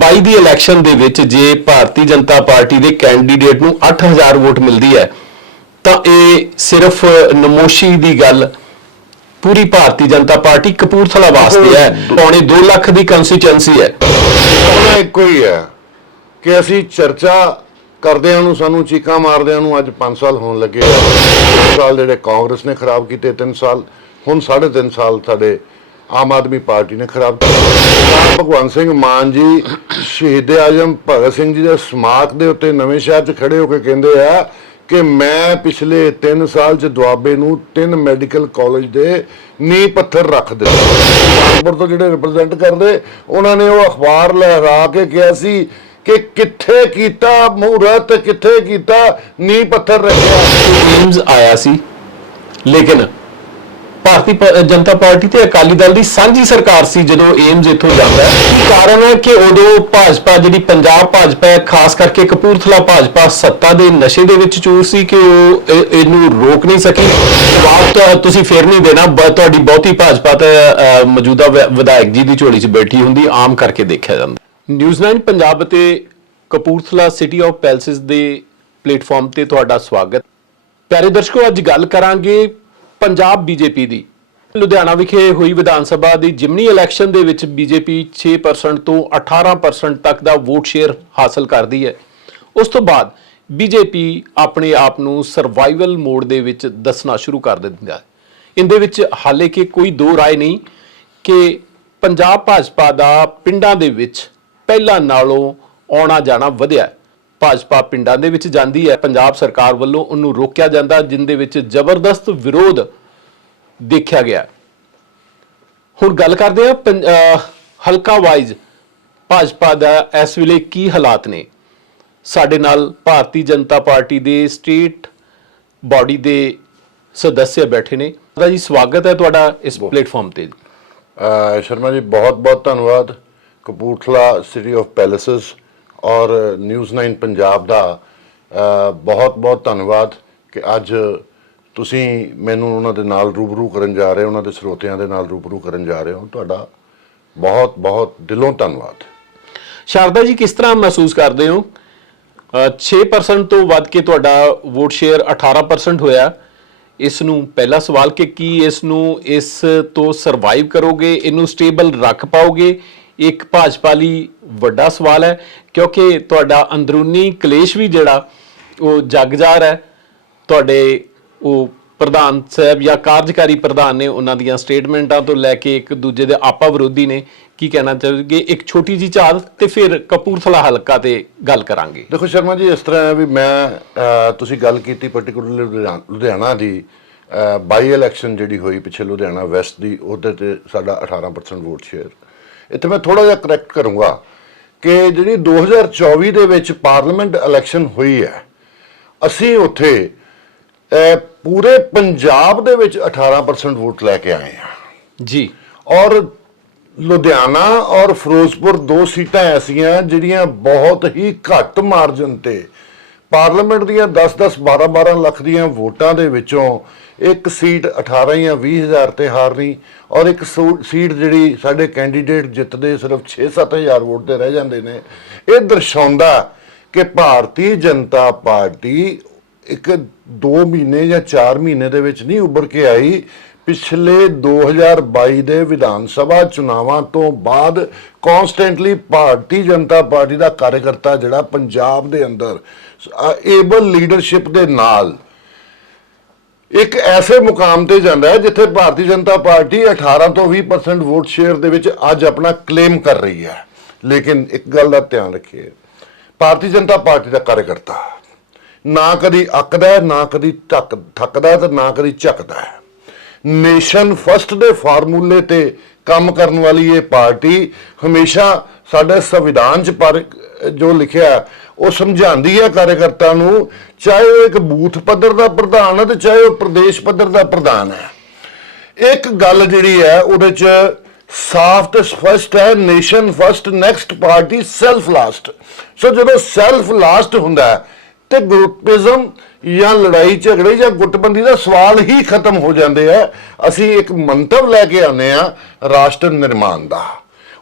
22 ਦੀ election ਦੇ ਵਿੱਚ ਜੇ ਭਾਰਤੀ ਜਨਤਾ ਪਾਰਟੀ ਦੇ ਕੈਂਡੀਡੇਟ ਨੂੰ 8000 ਵੋਟ ਮਿਲਦੀ ਹੈ ਤਾਂ ਇਹ ਸਿਰਫ ਨਮੋਸ਼ੀ ਦੀ ਗੱਲ ਪੂਰੀ ਭਾਰਤੀ ਜਨਤਾ ਪਾਰਟੀ ਕਪੂਰਥਲਾ ਵਾਸਤੇ ਹੈ। ਪੌਣੇ 2 ਲੱਖ ਦੀ ਕੰਸਟੀਚੁਐਂਸੀ ਹੈ। ਇੱਕੋ ਹੀ ਹੈ ਕਿ ਅਸੀਂ ਚਰਚਾ ਕਰਦਿਆਂ ਨੂੰ ਸਾਨੂੰ ਚੀਕਾਂ ਮਾਰਦਿਆਂ ਨੂੰ ਅੱਜ 5 ਸਾਲ ਹੋਣ ਲੱਗੇ ਆ। 3 ਸਾਲ ਜਿਹੜੇ ਕਾਂਗਰਸ ਨੇ ਖਰਾਬ ਕੀਤੇ 3 ਸਾਲ ਹੁਣ 3.5 ਸਾਲ ਸਾਡੇ ਆਮ ਆਦਮੀ ਪਾਰਟੀ ਨੇ ਖਰਾਬ ਕੀਤਾ। ਭਗਵੰਤ ਸਿੰਘ ਮਾਨ ਜੀ, ਸ਼ਹੀਦ ਆਜਮ ਭਗਤ ਸਿੰਘ ਜੀ ਦੇ ਸਮਾਰਕ ਦੇ ਉੱਤੇ ਨਵੇਂ ਸ਼ਹਿਰ 'ਚ ਖੜੇ ਹੋ ਕੇ ਕਹਿੰਦੇ ਆ ਕਿ ਮੈਂ ਪਿਛਲੇ 3 ਸਾਲ 'ਚ ਦੁਆਬੇ ਨੂੰ ਤਿੰਨ ਮੈਡੀਕਲ ਕਾਲਜ ਦੇ ਨੀਂਹ ਪੱਥਰ ਰੱਖ ਦਿੱਤੇ। ਕਾਨਪੁਰ ਤੋਂ ਜਿਹੜੇ ਰਿਪਰੈਜ਼ੈਂਟ ਕਰਦੇ, ਉਹਨਾਂ ਨੇ ਉਹ ਅਖਬਾਰ ਲਹਿਰਾ ਕੇ ਕਿਹਾ ਸੀ ਕਿ ਕਿੱਥੇ ਕੀਤਾ ਮਹੂਰਤ ਕਿੱਥੇ ਕੀਤਾ ਨੀਂਹ ਪੱਥਰ ਰੱਖਿਆ। ਆਇਆ ਸੀ, ਲੇਕਿਨ ਭਾਰਤੀ ਜਨਤਾ ਪਾਰਟੀ ਤੇ ਅਕਾਲੀ ਦਲ ਦੀ ਸਾਂਝੀ ਸਰਕਾਰ ਸੀ ਜਦੋਂ ਏਮਜ਼ ਇੱਥੋਂ ਜਾਂਦਾ ਹੈ। ਕੀ ਕਾਰਨ ਹੈ ਕਿ ਉਦੋਂ ਭਾਜਪਾ, ਜਿਹੜੀ ਪੰਜਾਬ ਭਾਜਪਾ ਹੈ, ਖਾਸ ਕਰਕੇ ਕਪੂਰਥਲਾ ਭਾਜਪਾ ਸੱਤਾ ਦੇ ਨਸ਼ੇ ਦੇ ਵਿੱਚ ਚੂਰ ਸੀ ਕਿ ਉਹ ਇਹਨੂੰ ਰੋਕ ਨਹੀਂ ਸਕੀ? ਜਵਾਬ ਤਾਂ ਤੁਸੀਂ ਫੇਰ ਨਹੀਂ ਦੇਣਾ ਤੁਹਾਡੀ ਬਹੁਤੀ ਭਾਜਪਾ ਤਾਂ ਮੌਜੂਦਾ ਵਿਧਾਇਕ ਜੀ ਦੀ ਝੋਲੀ 'ਚ ਬੈਠੀ ਹੁੰਦੀ, ਆਮ ਕਰਕੇ ਦੇਖਿਆ ਜਾਂਦਾ। ਨਿਊਜ਼ 9 ਪੰਜਾਬ ਅਤੇ ਕਪੂਰਥਲਾ ਸਿਟੀ ਆਫ ਪੈਲਸਿਸ ਦੇ ਪਲੇਟਫਾਰਮ ਤੇ ਤੁਹਾਡਾ ਸਵਾਗਤ। ਪਿਆਰੇ ਦਰਸ਼ਕੋ, ਅੱਜ ਗੱਲ ਕਰਾਂਗੇ ਪੰਜਾਬ ਬੀਜੇਪੀ ਦੀ। ਲੁਧਿਆਣਾ ਵਿਖੇ ਹੋਈ ਵਿਧਾਨ ਸਭਾ ਦੀ ਜਿਮਨੀ ਇਲੈਕਸ਼ਨ ਦੇ ਵਿੱਚ ਬੀਜੇਪੀ 6% ਤੋਂ 18% ਤੱਕ ਦਾ ਵੋਟ ਸ਼ੇਅਰ ਹਾਸਲ ਕਰਦੀ ਹੈ। ਉਸ ਤੋਂ ਬਾਅਦ ਬੀਜੇਪੀ ਆਪਣੇ ਆਪ ਨੂੰ ਸਰਵਾਈਵਲ ਮੋਡ ਦੇ ਵਿੱਚ ਦੱਸਣਾ ਸ਼ੁਰੂ ਕਰ ਦਿੰਦਾ ਹੈ। ਇਹਦੇ ਵਿੱਚ ਹਾਲੇ ਕਿ ਕੋਈ ਦੋ ਰਾਏ ਨਹੀਂ ਕਿ ਪੰਜਾਬ ਭਾਜਪਾ ਦਾ ਪਿੰਡਾਂ ਦੇ ਵਿੱਚ ਪਹਿਲਾਂ ਨਾਲੋਂ ਆਉਣਾ ਜਾਣਾ ਵਧਿਆ ਹੈ। ਭਾਜਪਾ ਪਿੰਡਾਂ ਦੇ ਵਿੱਚ ਜਾਂਦੀ ਹੈ। ਪੰਜਾਬ ਸਰਕਾਰ ਵੱਲੋਂ ਉਹਨੂੰ ਰੋਕਿਆ ਜਾਂਦਾ ਜਿੰਦੇ ਵਿੱਚ ਜ਼ਬਰਦਸਤ ਵਿਰੋਧ ਦੇਖਿਆ ਗਿਆ। ਹੁਣ ਗੱਲ ਕਰਦੇ ਅਹ ਹਲਕਾ ਵਾਈਜ਼ ਭਾਜਪਾ ਦਾ ਇਸ ਵੇਲੇ ਕੀ ਹਾਲਾਤ ਨੇ? ਸਾਡੇ ਨਾਲ ਭਾਰਤੀ ਜਨਤਾ ਪਾਰਟੀ ਦੇ ਸਟੇਟ ਬਾਡੀ ਦੇ ਸਦੱਸਿਆ ਬੈਠੇ ਨੇ। ਦਾ ਜੀ ਸਵਾਗਤ ਹੈ ਤੁਹਾਡਾ ਇਸ ਪਲੇਟਫਾਰਮ ਤੇ। ਸ਼ਰਮਾ ਜੀ ਬਹੁਤ ਬਹੁਤ ਧੰਨਵਾਦ। ਕਪੂਰਥਲਾ ਸਿਟੀ ਆਫ ਪੈਲੇਸਸ ਔਰ ਨਿਊਜ਼ 9 ਪੰਜਾਬ ਦਾ ਬਹੁਤ ਬਹੁਤ ਧੰਨਵਾਦ ਕਿ ਅੱਜ ਤੁਸੀਂ ਮੈਨੂੰ ਉਹਨਾਂ ਦੇ ਨਾਲ ਰੂਬਰੂ ਕਰਨ ਜਾ ਰਹੇ ਹੋ, ਉਹਨਾਂ ਦੇ ਸਰੋਤਿਆਂ ਦੇ ਨਾਲ ਰੂਬਰੂ ਕਰਨ ਜਾ ਰਹੇ ਹੋ। ਤੁਹਾਡਾ ਬਹੁਤ ਬਹੁਤ ਦਿਲੋਂ ਧੰਨਵਾਦ। ਸ਼ਾਰਦਾ ਜੀ, ਕਿਸ ਤਰ੍ਹਾਂ ਮਹਿਸੂਸ ਕਰਦੇ ਹੋ? ਅਹ 6% ਤੋਂ ਵੱਧ ਕੇ ਤੁਹਾਡਾ ਵੋਟ ਸ਼ੇਅਰ 18% ਹੋਇਆ। ਇਸ ਨੂੰ ਪਹਿਲਾ ਸਵਾਲ ਕਿ ਕੀ ਇਸ ਨੂੰ ਇਸ ਤੋਂ ਸਰਵਾਈਵ ਕਰੋਗੇ? ਇਹਨੂੰ ਸਟੇਬਲ ਰੱਖ ਪਾਓਗੇ? ਇੱਕ ਭਾਜਪਾ ਲਈ ਵੱਡਾ ਸਵਾਲ ਹੈ, ਕਿਉਂਕਿ ਤੁਹਾਡਾ ਅੰਦਰੂਨੀ ਕਲੇਸ਼ ਵੀ ਜਿਹੜਾ, ਉਹ ਜਗਜ਼ਾਰ ਹੈ। ਤੁਹਾਡੇ ਉਹ ਪ੍ਰਧਾਨ ਸਾਹਿਬ ਜਾਂ ਕਾਰਜਕਾਰੀ ਪ੍ਰਧਾਨ ਨੇ ਉਹਨਾਂ ਦੀਆਂ ਸਟੇਟਮੈਂਟਾਂ ਤੋਂ ਲੈ ਕੇ ਇੱਕ ਦੂਜੇ ਦੇ ਆਪਾ ਵਿਰੋਧੀ ਨੇ ਕੀ ਕਹਿਣਾ ਚਾਹੋਗੇ? ਇੱਕ ਛੋਟੀ ਜੀ ਝਾਲ ਤੇ ਫਿਰ ਕਪੂਰਥਲਾ ਹਲਕਾ ਤੇ ਗੱਲ ਕਰਾਂਗੇ। ਦੇਖੋ ਸ਼ਰਮਾ ਜੀ, ਇਸ ਤਰ੍ਹਾਂ ਹੈ ਵੀ ਮੈਂ ਤੁਸੀਂ ਗੱਲ ਕੀਤੀ ਪਾਰਟਿਕੂਲਰਲੀ ਲੁਧਿਆਣਾ ਦੀ ਬਾਈ ਇਲੈਕਸ਼ਨ ਜਿਹੜੀ ਹੋਈ ਪਿੱਛੇ ਲੁਧਿਆਣਾ ਵੈਸਟ ਦੀ, ਉਹਦੇ ਤੇ ਸਾਡਾ 18% ਵੋਟ ਸ਼ੇਅਰ ਇੱਥੇ ਮੈਂ ਥੋੜਾ ਜਿਹਾ ਕਰੈਕਟ ਕਰੂੰਗਾ ਕਿ ਜਿਹੜੀ 2024 ਦੇ ਵਿੱਚ ਪਾਰਲੀਮੈਂਟ ਇਲੈਕਸ਼ਨ ਹੋਈ ਹੈ ਅਸੀਂ ਉੱਥੇ ਪੂਰੇ ਪੰਜਾਬ ਦੇ ਵਿੱਚ 18% ਵੋਟ ਲੈ ਕੇ ਆਏ ਹਾਂ। ਜੀ। ਔਰ ਲੁਧਿਆਣਾ ਔਰ ਫਿਰੋਜ਼ਪੁਰ ਦੋ ਸੀਟਾਂ ਐਸੀਆਂ ਜਿਹੜੀਆਂ ਬਹੁਤ ਹੀ ਘੱਟ ਮਾਰਜਨ ਤੇ ਪਾਰਲੀਮੈਂਟ ਦੀਆਂ 10-10 12-12 ਲੱਖ ਦੀਆਂ ਵੋਟਾਂ ਦੇ ਵਿੱਚੋਂ ਇੱਕ ਸੀਟ 18 ਜਾਂ 20 ਹਜ਼ਾਰ ਤੇ ਹਾਰਨੀ ਔਰ ਇੱਕ ਸੂ- ਸੀਟ ਜਿਹੜੀ ਸਾਡੇ ਕੈਂਡੀਡੇਟ ਜਿੱਤਦੇ ਸਿਰਫ 6-7 ਹਜ਼ਾਰ ਵੋਟ ਤੇ ਰਹਿ ਜਾਂਦੇ ਨੇ। ਇਹ ਦਰਸਾਉਂਦਾ ਕਿ ਭਾਰਤੀ ਜਨਤਾ ਪਾਰਟੀ ਇੱਕ 2 ਮਹੀਨੇ ਜਾਂ 4 ਮਹੀਨੇ ਦੇ ਵਿੱਚ ਨਹੀਂ ਉੱਭਰ ਕੇ ਆਈ। ਪਿਛਲੇ 2022 ਦੇ ਵਿਧਾਨ ਸਭਾ ਚੁਣਾਵਾਂ ਤੋਂ ਬਾਅਦ ਕਨਸਟੈਂਟਲੀ ਭਾਰਤੀ ਜਨਤਾ ਪਾਰਟੀ ਦਾ ਕਾਰਜਕਰਤਾ ਜਿਹੜਾ ਪੰਜਾਬ ਦੇ ਅੰਦਰ ਏਬਲ ਲੀਡਰਸ਼ਿਪ ਦੇ ਨਾਲ ਇੱਕ ਐਸੇ ਮੁਕਾਮ ਤੇ ਜਾਂਦਾ ਹੈ ਜਿੱਥੇ ਭਾਰਤੀ ਜਨਤਾ ਪਾਰਟੀ 18 ਤੋਂ 20% ਵੋਟ ਸ਼ੇਅਰ ਦੇ ਵਿੱਚ ਅੱਜ ਆਪਣਾ ਕਲੇਮ ਕਰ ਰਹੀ ਹੈ। ਲੇਕਿਨ ਇੱਕ ਗੱਲ ਦਾ ਧਿਆਨ ਰੱਖੀਏ। ਭਾਰਤੀ ਜਨਤਾ ਪਾਰਟੀ ਦਾ ਕਾਰਜਕਰਤਾ ਨਾ ਕਦੀ ਅੱਕਦਾ ਨਾ ਕਦੀ ਥੱਕ ਥੱਕਦਾ ਹੈ ਤੇ ਨਾ ਕਦੀ ਝੱਕਦਾ ਹੈ। ਨੇਸ਼ਨ ਫਸਟ ਦੇ ਫਾਰਮੂਲੇ ਤੇ ਕੰਮ ਕਰਨ ਵਾਲੀ ਇਹ ਪਾਰਟੀ ਹਮੇਸ਼ਾ ਸਾਡੇ ਸੰਵਿਧਾਨ 'ਚ ਪਰ ਜੋ ਲਿਖਿਆ ਉਹ ਸਮਝਾਉਂਦੀ ਹੈ ਕਾਰਜਕਰਤਾ ਨੂੰ, ਚਾਹੇ ਉਹ ਇੱਕ ਬੂਥ ਪੱਧਰ ਦਾ ਪ੍ਰਧਾਨ ਹੈ ਤੇ ਚਾਹੇ ਉਹ ਪ੍ਰਦੇਸ਼ ਪੱਧਰ ਦਾ ਪ੍ਰਧਾਨ ਹੈ ਇੱਕ ਗੱਲ ਜਿਹੜੀ ਹੈ ਉਹਦੇ 'ਚ ਸਾਫ਼ ਤੇ ਸਪਸ਼ਟ ਹੈ nation first next party self last so ਜਦੋਂ ਸੈਲਫ ਲਾਸਟ ਹੁੰਦਾ ਹੈ, ਤੇ ਗਰੁੱਪਿਜ਼ਮ ਜਾਂ ਲੜਾਈ ਝਗੜੇ ਜਾਂ ਗੁੱਟਬੰਦੀ ਦਾ ਸਵਾਲ ਹੀ ਖਤਮ ਹੋ ਜਾਂਦੇ ਆ। ਅਸੀਂ ਇੱਕ ਮੰਤਵ ਲੈ ਕੇ ਆਨੇ ਆ, ਰਾਸ਼ਟਰ ਨਿਰਮਾਣ ਦਾ।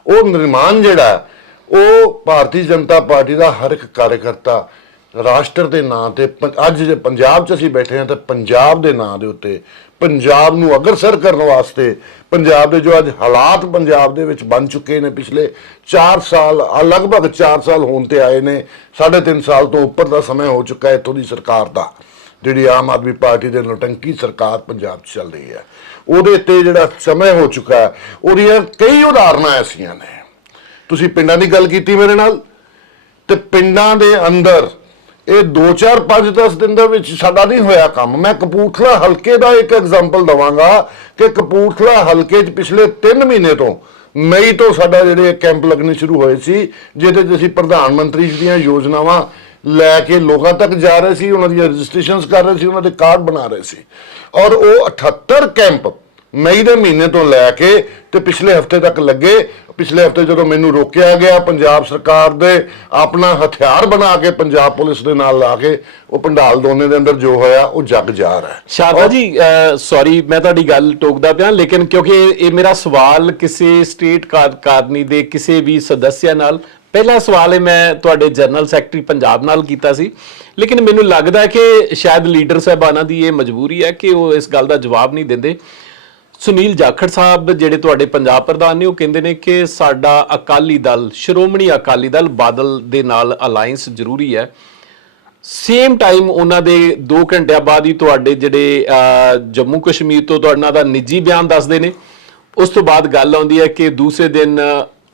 ਉਹ ਨਿਰਮਾਣ ਜਿਹੜਾ ਉਹ ਭਾਰਤੀ ਜਨਤਾ ਪਾਰਟੀ ਦਾ ਹਰ ਇੱਕ ਕਾਰਜਕਰਤਾ ਰਾਸ਼ਟਰ ਦੇ ਨਾਂ ਤੇ ਪੰ- ਅੱਜ ਜੇ ਪੰਜਾਬ 'ਚ ਅਸੀਂ ਬੈਠੇ ਹਾਂ ਤਾਂ ਪੰਜਾਬ ਦੇ ਨਾਂ ਦੇ ਉੱਤੇ, ਪੰਜਾਬ ਨੂੰ ਅਗਰਸਰ ਕਰਨ ਵਾਸਤੇ, ਪੰਜਾਬ ਦੇ ਜੋ ਅੱਜ ਹਾਲਾਤ ਪੰਜਾਬ ਦੇ ਵਿੱਚ ਬਣ ਚੁੱਕੇ ਨੇ ਪਿਛਲੇ 4 ਸਾਲ ਲਗਭਗ 4 ਸਾਲ ਹੋਣ ਤੇ ਆਏ ਨੇ 3.5 ਸਾਲ ਤੋਂ ਉੱਪਰ ਦਾ ਸਮਾਂ ਹੋ ਚੁੱਕਾ ਹੈ ਇੱਥੋਂ ਦੀ ਸਰਕਾਰ ਦਾ, ਜਿਹੜੀ ਆਮ ਆਦਮੀ ਪਾਰਟੀ ਦੇ ਨੋਟੰਕੀ ਸਰਕਾਰ ਪੰਜਾਬ 'ਚ ਚੱਲ ਰਹੀ ਹੈ। ਉਹਦੇ ਤੇ ਜਿਹੜਾ ਸਮਾਂ ਹੋ ਚੁੱਕਾ ਹੈ, ਉਹਦੀਆਂ ਕਈ ਉਦਾਹਰਨਾਂ ਐਸੀਆਂ ਨੇ। ਤੁਸੀਂ ਪਿੰਡਾਂ ਦੀ ਗੱਲ ਕੀਤੀ ਮੇਰੇ ਨਾਲ? ਤੇ ਪਿੰਡਾਂ ਦੇ ਅੰਦਰ ਇਹ 2 4 5 10 ਦਿਨ ਦੇ ਵਿੱਚ ਸਾਡਾ ਨਹੀਂ ਹੋਇਆ ਕੰਮ। ਮੈਂ ਕਪੂਰਥਲਾ ਹਲਕੇ ਦਾ ਇੱਕ ਐਗਜ਼ਾਮਪਲ ਦਵਾਂਗਾ ਕਿ ਕਪੂਰਥਲਾ ਹਲਕੇ 'ਚ ਪਿਛਲੇ 3 ਮਹੀਨੇ ਤੋਂ ਮਈ ਤੋਂ ਸਾਡਾ ਜਿਹੜੇ ਕੈਂਪ ਲੱਗਣੇ ਸ਼ੁਰੂ ਹੋਏ ਸੀ, ਜਿਹਦੇ 'ਚ ਅਸੀਂ ਪ੍ਰਧਾਨ ਮੰਤਰੀ ਜੀ ਦੀਆਂ ਯੋਜਨਾਵਾਂ ਲੈ ਕੇ ਲੋਕਾਂ ਤੱਕ ਜਾ ਰਹੇ ਸੀ, ਉਹਨਾਂ ਦੀਆਂ ਰਜਿਸਟ੍ਰੇਸ਼ਨਸ ਕਰ ਰਹੇ ਸੀ, ਉਹਨਾਂ ਦੇ ਕਾਰਡ ਬਣਾ ਰਹੇ ਸੀ। ਔਰ ਉਹ 78 ਕੈਂਪ ਮਈ ਦੇ ਮਹੀਨੇ ਤੋਂ ਲੈ ਕੇ ਤੇ ਪਿਛਲੇ ਹਫ਼ਤੇ ਤੱਕ ਲੱਗੇ। ਪਿਛਲੇ ਹਫ਼ਤੇ ਜਦੋਂ ਮੈਨੂੰ ਰੋਕਿਆ ਗਿਆ ਪੰਜਾਬ ਸਰਕਾਰ ਦੇ ਆਪਣਾ ਹਥਿਆਰ ਬਣਾ ਕੇ ਪੰਜਾਬ ਪੁਲਿਸ ਦੇ ਨਾਲ ਲਾ ਕੇ ਉਹ ਪੰਡਾਲ ਦੋਨੇ ਦੇ ਅੰਦਰ ਜੋ ਹੋਇਆ ਉਹ ਜਗ ਜਾ ਰਿਹਾ ਹੈ। ਸ਼ਾਰਦਾ ਜੀ ਸੌਰੀ ਮੈਂ ਤੁਹਾਡੀ ਗੱਲ ਟੋਕਦਾ ਪਿਆ ਲੇਕਿਨ ਕਿਉਂਕਿ ਇਹ- ਮੇਰਾ ਸਵਾਲ ਕਿਸੇ ਸਟੇਟ ਕਾਰਨੀ ਦੇ ਕਿਸੇ ਵੀ ਸਦੱਸਿਆ ਨਾਲ ਪਹਿਲਾ ਸਵਾਲ ਇਹ ਮੈਂ ਤੁਹਾਡੇ ਜਨਰਲ ਸੈਕਟਰੀ ਪੰਜਾਬ ਨਾਲ ਕੀਤਾ ਸੀ ਲੇਕਿਨ ਮੈਨੂੰ ਲੱਗਦਾ ਹੈ ਕਿ ਸ਼ਾਇਦ ਲੀਡਰ ਸਾਹਿਬਾਨਾਂ ਦੀ ਇਹ ਮਜਬੂਰੀ ਹੈ ਕਿ ਉਹ ਇਸ ਗੱਲ ਦਾ ਜਵਾਬ ਨਹੀਂ ਦਿੰਦੇ। ਸੁਨੀਲ ਜਾਖੜ ਸਾਹਿਬ, ਜਿਹੜੇ ਤੁਹਾਡੇ ਪੰਜਾਬ ਪ੍ਰਧਾਨ ਨੇ, ਉਹ ਕਹਿੰਦੇ ਨੇ ਕਿ ਸਾਡਾ ਅਕਾਲੀ ਦਲ, ਸ਼੍ਰੋਮਣੀ ਅਕਾਲੀ ਦਲ ਬਾਦਲ ਦੇ ਨਾਲ ਅਲਾਈਅੰਸ ਜ਼ਰੂਰੀ ਹੈ। ਸੇਮ ਟਾਈਮ ਉਹਨਾਂ ਦੇ 2 ਘੰਟਿਆਂ ਬਾਅਦ ਹੀ ਤੁਹਾਡੇ ਜਿਹੜੇ ਜੰਮੂ ਕਸ਼ਮੀਰ ਤੋਂ ਤੁਹਾਡਾ ਦਾ ਨਿੱਜੀ ਬਿਆਨ ਦੱਸਦੇ ਨੇ। ਉਸ ਤੋਂ ਬਾਅਦ ਗੱਲ ਆਉਂਦੀ ਹੈ ਕਿ ਦੂਸਰੇ ਦਿਨ,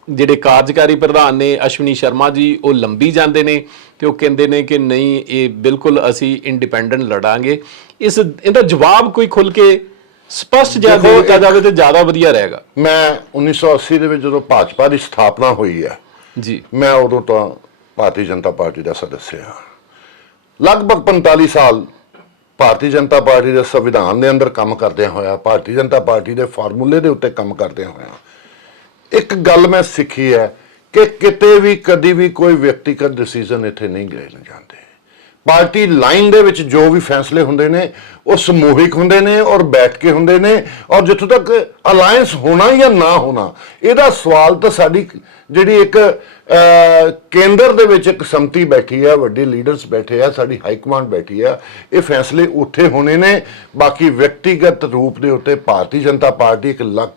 ਜਿਹੜੇ ਕਾਰਜਕਾਰੀ ਪ੍ਰਧਾਨ ਨੇ, ਅਸ਼ਵਨੀ ਸ਼ਰਮਾ ਜੀ, ਉਹ ਲੰਬੀ ਜਾਂਦੇ ਨੇ ਤੇ ਉਹ ਕਹਿੰਦੇ ਨੇ ਕਿ ਨਹੀਂ, ਇਹ ਬਿਲਕੁਲ ਅਸੀਂ ਇੰਡੀਪੈਂਡੈਂਟ ਲੜਾਂਗੇ। ਇਸ, ਇਹਦਾ ਜਵਾਬ ਕੋਈ ਖੁੱਲ ਕੇ ਸਪਸ਼ਟ ਜਿਹਾ ਦੇਖੋ, ਦੇ ਦਿੱਤਾ ਇੱਕ- ਜਾਵੇ ਤੇ ਜ਼ਿਆਦਾ ਵਧੀਆ ਰਹੇਗਾ। ਮੈਂ 1980 ਦੇ ਵਿੱਚ ਜਦੋਂ ਭਾਜਪਾ ਦੀ ਸਥਾਪਨਾ ਹੋਈ ਹੈ ਜੀ। ਮੈਂ ਉਦੋਂ ਤੋਂ ਭਾਰਤੀ ਜਨਤਾ ਪਾਰਟੀ ਦਾ ਸਦੱਸਿਆ ਹਾਂ। ਲਗਭਗ 45 ਸਾਲ ਭਾਰਤੀ ਜਨਤਾ ਪਾਰਟੀ ਦੇ ਸੰਵਿਧਾਨ ਦੇ ਅੰਦਰ ਕੰਮ ਕਰਦਿਆਂ ਹੋਇਆ ਭਾਰਤੀ ਜਨਤਾ ਪਾਰਟੀ ਦੇ ਫਾਰਮੂਲੇ ਦੇ ਉੱਤੇ ਕੰਮ ਕਰਦਿਆਂ ਹੋਇਆ ਇੱਕ ਗੱਲ ਮੈਂ ਸਿੱਖੀ ਹੈ ਕਿ ਕਿਤੇ ਵੀ ਕਦੀ ਵੀ ਕੋਈ ਵਿਅਕਤੀਗਤ ਡਿਸੀਜਨ ਇੱਥੇ ਨਹੀਂ ਲਏ ਜਾਂਦੇ। ਪਾਰਟੀ ਲਾਈਨ ਦੇ ਵਿੱਚ ਜੋ ਵੀ ਫੈਸਲੇ ਹੁੰਦੇ ਨੇ ਉਹ ਸਮੂਹਿਕ ਹੁੰਦੇ ਨੇ ਔਰ ਬੈਠ ਕੇ ਹੁੰਦੇ ਨੇ ਔਰ ਜਿੱਥੋਂ ਤੱਕ ਅਲਾਈਅੰਸ ਹੋਣਾ ਜਾਂ ਨਾ ਹੋਣਾ, ਇਹਦਾ ਸਵਾਲ ਤਾਂ ਸਾਡੀ ਜਿਹੜੀ ਇੱਕ ਕੇਂਦਰ ਦੇ ਵਿੱਚ ਇੱਕ ਸੰਮਤੀ ਬੈਠੀ ਆ, ਵੱਡੇ ਲੀਡਰਸ ਬੈਠੇ ਆ, ਸਾਡੀ ਹਾਈ ਕਮਾਂਡ ਬੈਠੀ ਆ, ਇਹ ਫੈਸਲੇ ਉੱਥੇ ਹੋਣੇ ਨੇ, ਬਾਕੀ ਵਿਅਕਤੀਗਤ ਰੂਪ ਦੇ ਉੱਤੇ ਭਾਰਤੀ ਜਨਤਾ ਪਾਰਟੀ ਇੱਕ ਲੱਕ,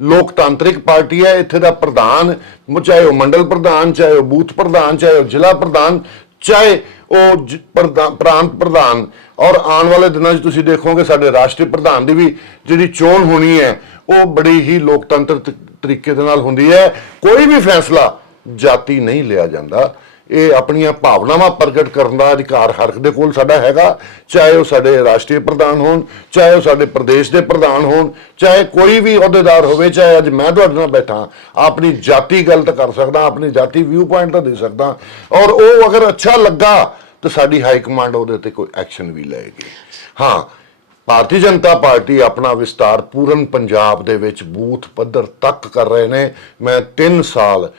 ਲੋਕਤਾਂਤਰਿਕ ਪਾਰਟੀ ਹੈ ਇੱਥੇ ਦਾ ਪ੍ਰਧਾਨ, ਚਾਹੇ ਉਹ ਮੰਡਲ ਪ੍ਰਧਾਨ, ਚਾਹੇ ਉਹ ਬੂਥ ਪ੍ਰਧਾਨ, ਚਾਹੇ ਉਹ ਜ਼ਿਲ੍ਹਾ ਪ੍ਰਧਾਨ, ਚਾਹੇ ਉਹ ਜ- ਪ੍ਰਧਾ- ਪ੍ਰਾਂਤ ਪ੍ਰਧਾਨ ਔਰ ਆਉਣ ਵਾਲੇ ਦਿਨਾਂ 'ਚ ਤੁਸੀਂ ਦੇਖੋਗੇ ਸਾਡੇ ਰਾਸ਼ਟਰੀ ਪ੍ਰਧਾਨ ਦੀ ਵੀ ਜਿਹੜੀ ਚੋਣ ਹੋਣੀ ਹੈ, ਉਹ ਬੜੀ ਹੀ ਲੋਕਤੰਤਰ ਤਰੀਕੇ ਦੇ ਨਾਲ ਹੁੰਦੀ ਹੈ। ਕੋਈ ਵੀ ਫੈਸਲਾ ਜਾਤੀ ਨਹੀਂ ਲਿਆ ਜਾਂਦਾ। ਇਹ ਆਪਣੀਆਂ ਭਾਵਨਾਵਾਂ ਪ੍ਰਗਟ ਕਰਨ ਦਾ ਅਧਿਕਾਰ ਹਰ ਇੱਕ ਦੇ ਕੋਲ ਸਾਡਾ ਹੈਗਾ। ਚਾਹੇ ਉਹ ਸਾਡੇ ਰਾਸ਼ਟਰੀ ਪ੍ਰਧਾਨ ਹੋਣ, ਚਾਹੇ ਉਹ ਸਾਡੇ ਪ੍ਰਦੇਸ਼ ਦੇ ਪ੍ਰਧਾਨ ਹੋਣ, ਚਾਹੇ ਕੋਈ ਵੀ ਅਹੁਦੇਦਾਰ ਹੋਵੇ, ਚਾਹੇ ਅੱਜ ਮੈਂ ਤੁਹਾਡੇ ਨਾਲ ਬੈਠਾ, ਆਪਣੀ ਜਾਤੀ ਗਲਤ ਕਰ ਸਕਦਾ, ਆਪਣੀ ਜਾਤੀ ਵਿਊ ਪੁਆਇੰਟ ਤਾਂ ਦੇ ਸਕਦਾ। ਔਰ ਉਹ ਅਗਰ ਅੱਛਾ ਲੱਗਾ ਤਾਂ ਸਾਡੀ ਹਾਈ ਕਮਾਂਡ ਉਹਦੇ ਤੇ ਕੋਈ ਐਕਸ਼ਨ ਵੀ ਲਏਗੀ। ਹਾਂ ਭਾਰਤੀ ਜਨਤਾ ਪਾਰਟੀ ਆਪਣਾ ਵਿਸਤਾਰ ਪੂਰਨ ਪੰਜਾਬ ਦੇ ਵਿੱਚ ਬੂਥ ਪੱਧਰ ਤੱਕ ਕਰ ਰਹੇ ਨੇ। ਮੈਂ 3 ਸਾਲ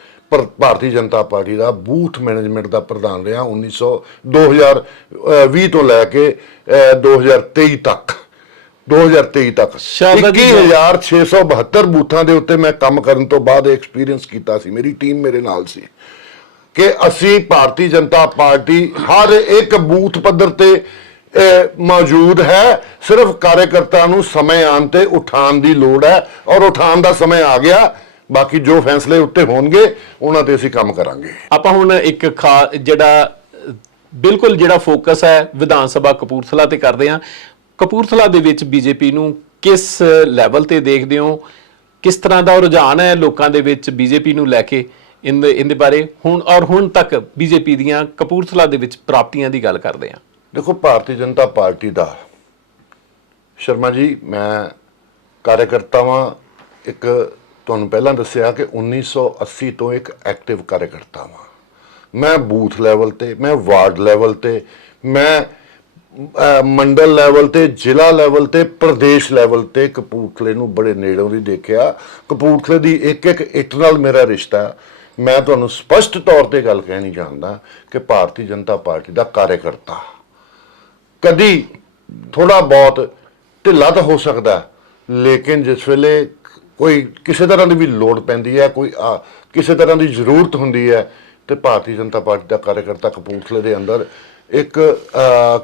ਭਾਰਤੀ ਜਨਤਾ ਪਾਰਟੀ ਦਾ ਬੂਥ ਮੈਨੇਜਮੈਂਟ ਦਾ ਪ੍ਰਧਾਨ ਰਿਹਾ 1900 2020 ਤੋਂ ਲੈ ਕੇ ਅਹ, 2023 ਤੱਕ। 2023 ਤੱਕ। ਸ਼ਾਰਦਾ ਜੀ, 21672 ਬੂਥਾਂ ਦੇ ਉੱਤੇ ਮੈਂ ਕੰਮ ਕਰਨ ਤੋਂ ਬਾਅਦ ਐਕਸਪੀਰੀਅੰਸ ਕੀਤਾ ਸੀ। ਮੇਰੀ ਟੀਮ ਮੇਰੇ ਨਾਲ ਸੀ। ਕਿ ਅਸੀਂ ਭਾਰਤੀ ਜਨਤਾ ਪਾਰਟੀ ਹਰ ਇੱਕ ਬੂਥ ਪੱਧਰ ਤੇ ਮੌਜੂਦ ਹੈ। ਸਿਰਫ ਕਾਰਜਕਰਤਾ ਨੂੰ ਸਮੇਂ ਆਉਣ ਤੇ ਉਠਾਉਣ ਦੀ ਲੋੜ ਹੈ ਔਰ ਉਠਾਉਣ ਦਾ ਸਮਾਂ ਆ ਗਿਆ। ਬਾਕੀ ਜੋ ਫੈਸਲੇ ਉੱਤੇ ਹੋਣਗੇ, ਉਹਨਾਂ ਤੇ ਅਸੀਂ ਕੰਮ ਕਰਾਂਗੇ। ਆਪਾਂ ਹੁਣ ਇੱਕ ਖਾ, ਜਿਹੜਾ, ਬਿਲਕੁਲ ਜਿਹੜਾ ਫੋਕਸ ਹੈ, ਵਿਧਾਨ ਸਭਾ ਕਪੂਰਥਲਾ ਤੇ ਕਰਦੇ ਹਾਂ। ਕਪੂਰਥਲਾ ਦੇ ਵਿੱਚ ਬੀਜੇਪੀ ਨੂੰ ਕਿਸ ਲੈਵਲ ਤੇ ਦੇਖਦੇ ਹੋ? ਕਿਸ ਤਰ੍ਹਾਂ ਦਾ ਰੁਝਾਨ ਹੈ ਲੋਕਾਂ ਦੇ ਵਿੱਚ ਬੀਜੇਪੀ ਨੂੰ ਲੈ ਕੇ? ਇਹਦੇ ਇਹਦੇ ਬਾਰੇ ਹੁਣ, ਔਰ ਹੁਣ ਤੱਕ ਬੀਜੇਪੀ ਦੀਆਂ ਕਪੂਰਥਲਾ ਦੇ ਵਿੱਚ ਪ੍ਰਾਪਤੀਆਂ ਦੀ ਗੱਲ ਕਰਦੇ ਹਾਂ। ਦੇਖੋ, ਭਾਰਤੀ ਜਨਤਾ ਪਾਰਟੀ ਦਾ, ਸ਼ਰਮਾ ਜੀ, ਮੈਂ ਕਾਰਜਕਰਤਾਵਾਂ ਇੱਕ ਤੁਹਾਨੂੰ ਪਹਿਲਾਂ ਦੱਸਿਆ ਕਿ 1980 ਤੋਂ ਇੱਕ ਐਕਟਿਵ ਕਾਰਜਕਰਤਾ ਵਾਂ ਮੈਂ ਬੂਥ ਲੈਵਲ ਤੇ, ਮੈਂ ਵਾਰਡ ਲੈਵਲ ਤੇ, ਮੈਂ ਮੰਡਲ ਲੈਵਲ ਤੇ, ਜ਼ਿਲ੍ਹਾ ਲੈਵਲ ਤੇ, ਪ੍ਰਦੇਸ਼ ਲੈਵਲ ਤੇ ਕਪੂਰਥਲੇ ਨੂੰ ਬੜੇ ਨੇੜੋਂ ਦੀ ਦੇਖਿਆ। ਕਪੂਰਥਲੇ ਦੀ ਇੱਕ ਇੱਕ ਇੱਟ ਨਾਲ ਮੇਰਾ ਰਿਸ਼ਤਾ ਮੈਂ ਤੁਹਾਨੂੰ ਸਪਸ਼ਟ ਤੌਰ ਤੇ ਗੱਲ ਕਹਿਣੀ ਚਾਹੁੰਦਾ ਕਿ ਭਾਰਤੀ ਜਨਤਾ ਪਾਰਟੀ ਦਾ ਕਾਰਜਕਰਤਾ ਕਦੀ ਥੋੜਾ ਬਹੁਤ ਢਿੱਲਾ ਤਾਂ ਹੋ ਸਕਦਾ ਲੇਕਿਨ ਜਿਸ ਵੇਲੇ ਕੋਈ ਕਿਸੇ ਤਰ੍ਹਾਂ ਦੀ ਵੀ ਲੋੜ ਪੈਂਦੀ ਹੈ ਕੋਈ ਆ, ਕਿਸੇ ਤਰ੍ਹਾਂ ਦੀ ਜ਼ਰੂਰਤ ਹੁੰਦੀ ਹੈ ਤੇ ਭਾਰਤੀ ਜਨਤਾ ਪਾਰਟੀ ਦਾ ਕਾਰਜਕਰਤਾ ਕਪੂਰਥਲੇ ਦੇ ਅੰਦਰ ਇੱਕ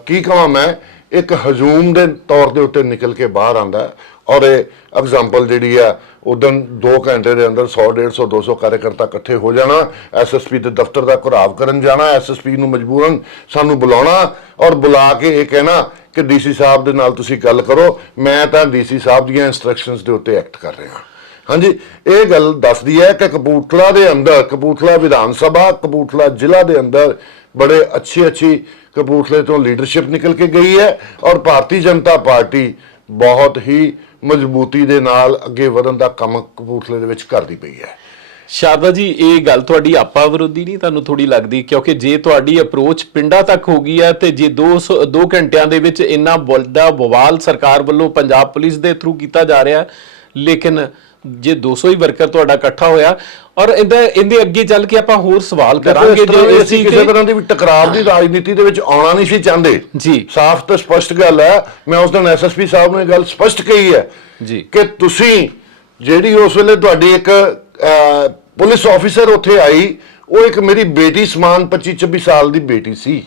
ਕੀ ਕਹਾਂ ਮੈਂ ਇੱਕ ਹਜੂਮ ਦੇ ਤੌਰ ਦੇ ਉੱਤੇ ਨਿਕਲ ਕੇ ਬਾਹਰ ਆਂਦਾ ਔਰ ਇਹ ਐਗਜ਼ਾਮਪਲ ਜਿਹੜੀ ਆ ਉਦੋਂ 2 ਘੰਟੇ ਦੇ ਅੰਦਰ 100 150 200 ਕਾਰਜਕਰਤਾ ਇਕੱਠੇ ਹੋ ਜਾਣਾ ਐਸਐਸਪੀ ਦੇ ਦਫ਼ਤਰ ਦਾ ਘੁਰਾਵ ਕਰਨ ਜਾਣਾ ਐਸਐਸਪੀ ਨੂੰ ਮਜਬੂਰਨ ਸਾਨੂੰ ਬੁਲਾਉਣਾ ਔਰ ਬੁਲਾ ਕੇ ਇਹ ਕਹਿਣਾ ਕਿ ਡੀਸੀ ਸਾਹਿਬ ਦੇ ਨਾਲ ਤੁਸੀਂ ਗੱਲ ਕਰੋ, ਮੈਂ ਤਾਂ ਡੀਸੀ ਸਾਹਿਬ ਦੀਆਂ ਇਨਸਟਰਕਸ਼ਨਸ ਦੇ ਉੱਤੇ ਐਕਟ ਕਰ ਰਿਹਾ। ਹਾਂਜੀ, ਇਹ ਗੱਲ ਦੱਸਦੀ ਹੈ ਕਿ ਕਪੂਰਥਲਾ ਦੇ ਅੰਦਰ, ਕਪੂਰਥਲਾ ਵਿਧਾਨ ਸਭਾ, ਕਪੂਰਥਲਾ ਜ਼ਿਲ੍ਹਾ ਦੇ ਅੰਦਰ ਬੜੇ ਅੱਛੀ ਅੱਛੀ ਕਪੂਰਥਲੇ ਤੋਂ ਲੀਡਰਸ਼ਿਪ ਨਿਕਲ ਕੇ ਗਈ ਹੈ ਔਰ ਭਾਰਤੀ ਜਨਤਾ ਪਾਰਟੀ ਬਹੁਤ ਹੀ ਮਜ਼ਬੂਤੀ ਦੇ ਨਾਲ ਅੱਗੇ ਵਧਣ ਦਾ ਕੰਮ ਕਪੂਰਥਲੇ ਦੇ ਵਿੱਚ ਕਰਦੀ ਪਈ ਹੈ। ਸ਼ਾਰਦਾ ਜੀ, ਇਹ ਗੱਲ ਤੁਹਾਡੀ ਆਪਾ ਵਿਰੋਧੀ ਨਹੀਂ ਤੁਹਾਨੂੰ ਥੋੜੀ ਲੱਗਦੀ? ਕਿਉਂਕਿ ਜੇ ਤੁਹਾਡੀ ਅਪਰੋਚ ਪਿੰਡਾਂ ਤੱਕ ਹੋ ਗਈ ਹੈ ਤੇ ਜੇ 2 2 ਘੰਟਿਆਂ ਦੇ ਵਿੱਚ ਇੰਨਾ ਵੱਡਾ ਬਵਾਲ ਸਰਕਾਰ ਵੱਲੋਂ ਪੰਜਾਬ ਪੁਲਿਸ ਦੇ ਥਰੂ ਕੀਤਾ ਜਾ ਰਿਹਾ ਲੇਕਿਨ ਜੇ 200 ਹੀ ਵਰਕਰ ਤੁਹਾਡਾ ਇਕੱਠਾ ਹੋਇਆ ਔਰ ਇਹਦੇ ਇਹਦੇ ਅੱਗੇ ਚੱਲ ਕੇ ਆਪਾਂ ਹੋਰ ਸਵਾਲ ਕਰਾਂਗੇ ਜੇ ਅਸੀਂ ਕਿਸੇ ਤਰ੍ਹਾਂ ਦੀ ਵੀ ਟਕਰਾਅ ਦੀ ਰਾਜਨੀਤੀ ਦੇ ਵਿੱਚ ਆਉਣਾ ਨਹੀਂ ਸੀ ਚਾਹੁੰਦੇ ਜੀ। ਸਾਫ਼ ਤੇ ਸਪਸ਼ਟ ਗੱਲ ਹੈ ਮੈਂ ਉਸ ਦਿਨ ਐਸਐਸਪੀ ਸਾਹਿਬ ਨੇ ਇਹ ਗੱਲ ਸਪਸ਼ਟ ਕਹੀ ਹੈ ਜੀ। ਕਿ ਤੁਸੀਂ ਜਿਹੜੀ ਉਸ ਵੇਲੇ ਤੁਹਾਡੀ ਇੱਕ ਪੁਲਿਸ ਆਫੀਸਰ ਉੱਥੇ ਆਈ ਉਹ ਇੱਕ ਮੇਰੀ ਬੇਟੀ ਸਮਾਨ 25 26 ਸਾਲ ਦੀ ਬੇਟੀ ਸੀ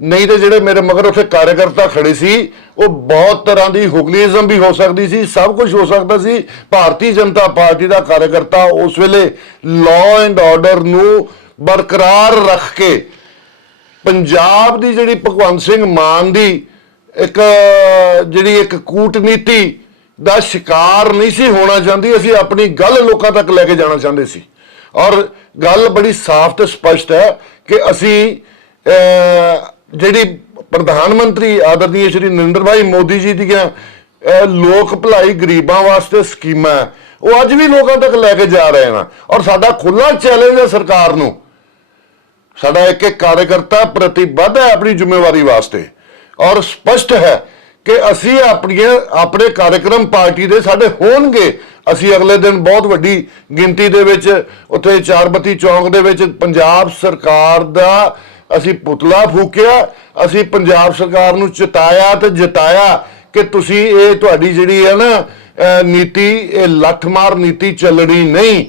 ਨਹੀਂ ਤੇ ਜਿਹੜੇ ਮੇਰੇ ਮਗਰ ਉੱਥੇ ਕਾਰਜਕਰਤਾ ਖੜੇ ਸੀ, ਉਹ ਬਹੁਤ ਤਰ੍ਹਾਂ ਦੀ ਹੁਗਲੀਜ਼ਮ ਵੀ ਹੋ ਸਕਦੀ ਸੀ, ਸਭ ਕੁਝ ਹੋ ਸਕਦਾ ਸੀ। ਭਾਰਤੀ ਜਨਤਾ ਪਾਰਟੀ ਦਾ ਕਾਰਜਕਰਤਾ ਉਸ ਵੇਲੇ ਲਾਅ ਐਂਡ ਆਰਡਰ ਨੂੰ ਬਰਕਰਾਰ ਰੱਖ ਕੇ ਪੰਜਾਬ ਦੀ ਜਿਹੜੀ ਭਗਵੰਤ ਸਿੰਘ ਮਾਨ ਦੀ ਇੱਕ, ਜਿਹੜੀ ਇੱਕ ਕੂਟਨੀਤੀ ਦਾ ਸ਼ਿਕਾਰ ਨਹੀਂ ਸੀ ਹੋਣਾ ਚਾਹੁੰਦੀ, ਅਸੀਂ ਆਪਣੀ ਗੱਲ ਲੋਕਾਂ ਤੱਕ ਲੈ ਕੇ ਜਾਣਾ ਚਾਹੁੰਦੇ ਸੀ। ਔਰ ਗੱਲ ਬੜੀ ਸਾਫ਼ ਤੇ ਸਪਸ਼ਟ ਹੈ ਕਿ ਅਸੀਂ ਜਿਹੜੀ ਪ੍ਰਧਾਨ ਮੰਤਰੀ ਆਦਰਨੀय ਸ਼੍ਰੀ ਨਰਿੰਦਰ ਭਾਈ ਮੋਦੀ ਜੀ ਦੀਆਂ ਲੋਕ ਭਲਾਈ ਗਰੀਬਾਂ ਵਾਸਤੇ ਸਕੀਮਾਂ, ਉਹ ਅੱਜ ਵੀ ਲੋਕਾਂ ਤੱਕ ਲੈ ਕੇ ਜਾ ਰਹੇ ਹਨ ਔਰ ਸਾਡਾ ਖੁੱਲਾ ਚੈਲੰਜ ਹੈ ਸਰਕਾਰ ਨੂੰ। ਸਾਡਾ ਇੱਕ ਇੱਕ ਕਾਰਜਕਰਤਾ ਪ੍ਰਤੀਬੱਧ ਹੈ ਆਪਣੀ ਜ਼ਿੰਮੇਵਾਰੀ ਵਾਸਤੇ। ਔਰ ਸਪਸ਼ਟ ਹੈ ਕਿ ਅਸੀਂ ਆਪਣੀਆਂ, ਆਪਣੇ ਕਾਰਜਕ੍ਰਮ ਪਾਰਟੀ ਦੇ ਸਾਡੇ ਹੋਣਗੇ। ਅਸੀਂ ਅਗਲੇ ਦਿਨ ਬਹੁਤ ਵੱਡੀ ਗਿਣਤੀ ਦੇ ਵਿੱਚ ਉੱਥੇ ਚਾਰਬਤੀ ਚੌਂਕ ਦੇ ਵਿੱਚ ਪੰਜਾਬ ਸਰਕਾਰ ਦਾ ਅਸੀਂ ਪੁਤਲਾ ਫੂਕਿਆ ਅਸੀਂ ਪੰਜਾਬ ਸਰਕਾਰ ਨੂੰ ਚਿਤਾਇਆ ਤੇ ਜਿਤਾਇਆ ਕਿ ਤੁਸੀਂ ਇਹ ਤੁਹਾਡੀ ਜਿਹੜੀ ਹੈ ਨਾ ਨੀਤੀ ਇਹ ਲੱਠਮਾਰ ਨੀਤੀ ਚੱਲਣੀ ਨਹੀਂ।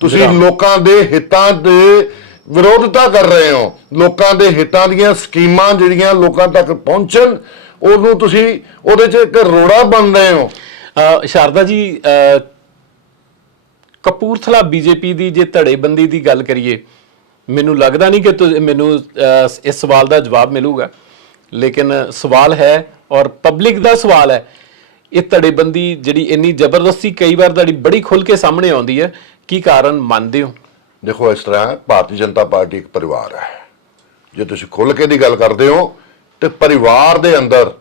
ਤੁਸੀਂ ਲੋਕਾਂ ਦੇ ਹਿੱਤਾਂ ਦੇ ਵਿਰੋਧਤਾ ਕਰ ਰਹੇ ਹੋ। ਲੋਕਾਂ ਦੇ ਹਿੱਤਾਂ ਦੀਆਂ ਸਕੀਮਾਂ ਜਿਹੜੀਆਂ ਲੋਕਾਂ ਤੱਕ ਪਹੁੰਚਣ ਉਹਨੂੰ ਤੁਸੀਂ ਉਹਦੇ 'ਚ ਇੱਕ ਰੋੜਾ ਬਣ ਰਹੇ ਹੋ। ਸ਼ਾਰਦਾ ਜੀ ਕਪੂਰਥਲਾ ਬੀਜੇਪੀ ਦੀ ਜੇ ਧੜੇਬੰਦੀ ਦੀ ਗੱਲ ਕਰੀਏ ਮੈਨੂੰ ਲੱਗਦਾ ਨਹੀਂ ਕਿ ਤੁ- ਮੈਨੂੰ ਇਸ ਸਵਾਲ ਦਾ ਜਵਾਬ ਮਿਲੂਗਾ। ਲੇਕਿਨ ਸਵਾਲ ਹੈ ਔਰ ਪਬਲਿਕ ਦਾ ਸਵਾਲ ਹੈ, ਇਹ ਧੜੇਬੰਦੀ ਜਿਹੜੀ ਇੰਨੀ ਜ਼ਬਰਦਸਤੀ ਕਈ ਵਾਰ ਤੁਹਾਡੀ ਬੜੀ ਖੁੱਲ ਕੇ ਸਾਹਮਣੇ ਆਉਂਦੀ ਹੈ, ਕੀ ਕਾਰਨ ਮੰਨਦੇ ਹੋ? ਦੇਖੋ, ਇਸ ਤਰ੍ਹਾਂ ਭਾਰਤੀ ਜਨਤਾ ਪਾਰਟੀ ਇੱਕ ਪਰਿਵਾਰ ਹੈ। ਜੇ ਤੁਸੀਂ ਖੁੱਲ ਕੇ ਦੀ ਗੱਲ ਕਰਦੇ ਹੋ, ਤੇ ਪਰਿਵਾਰ ਦੇ ਅੰਦਰ,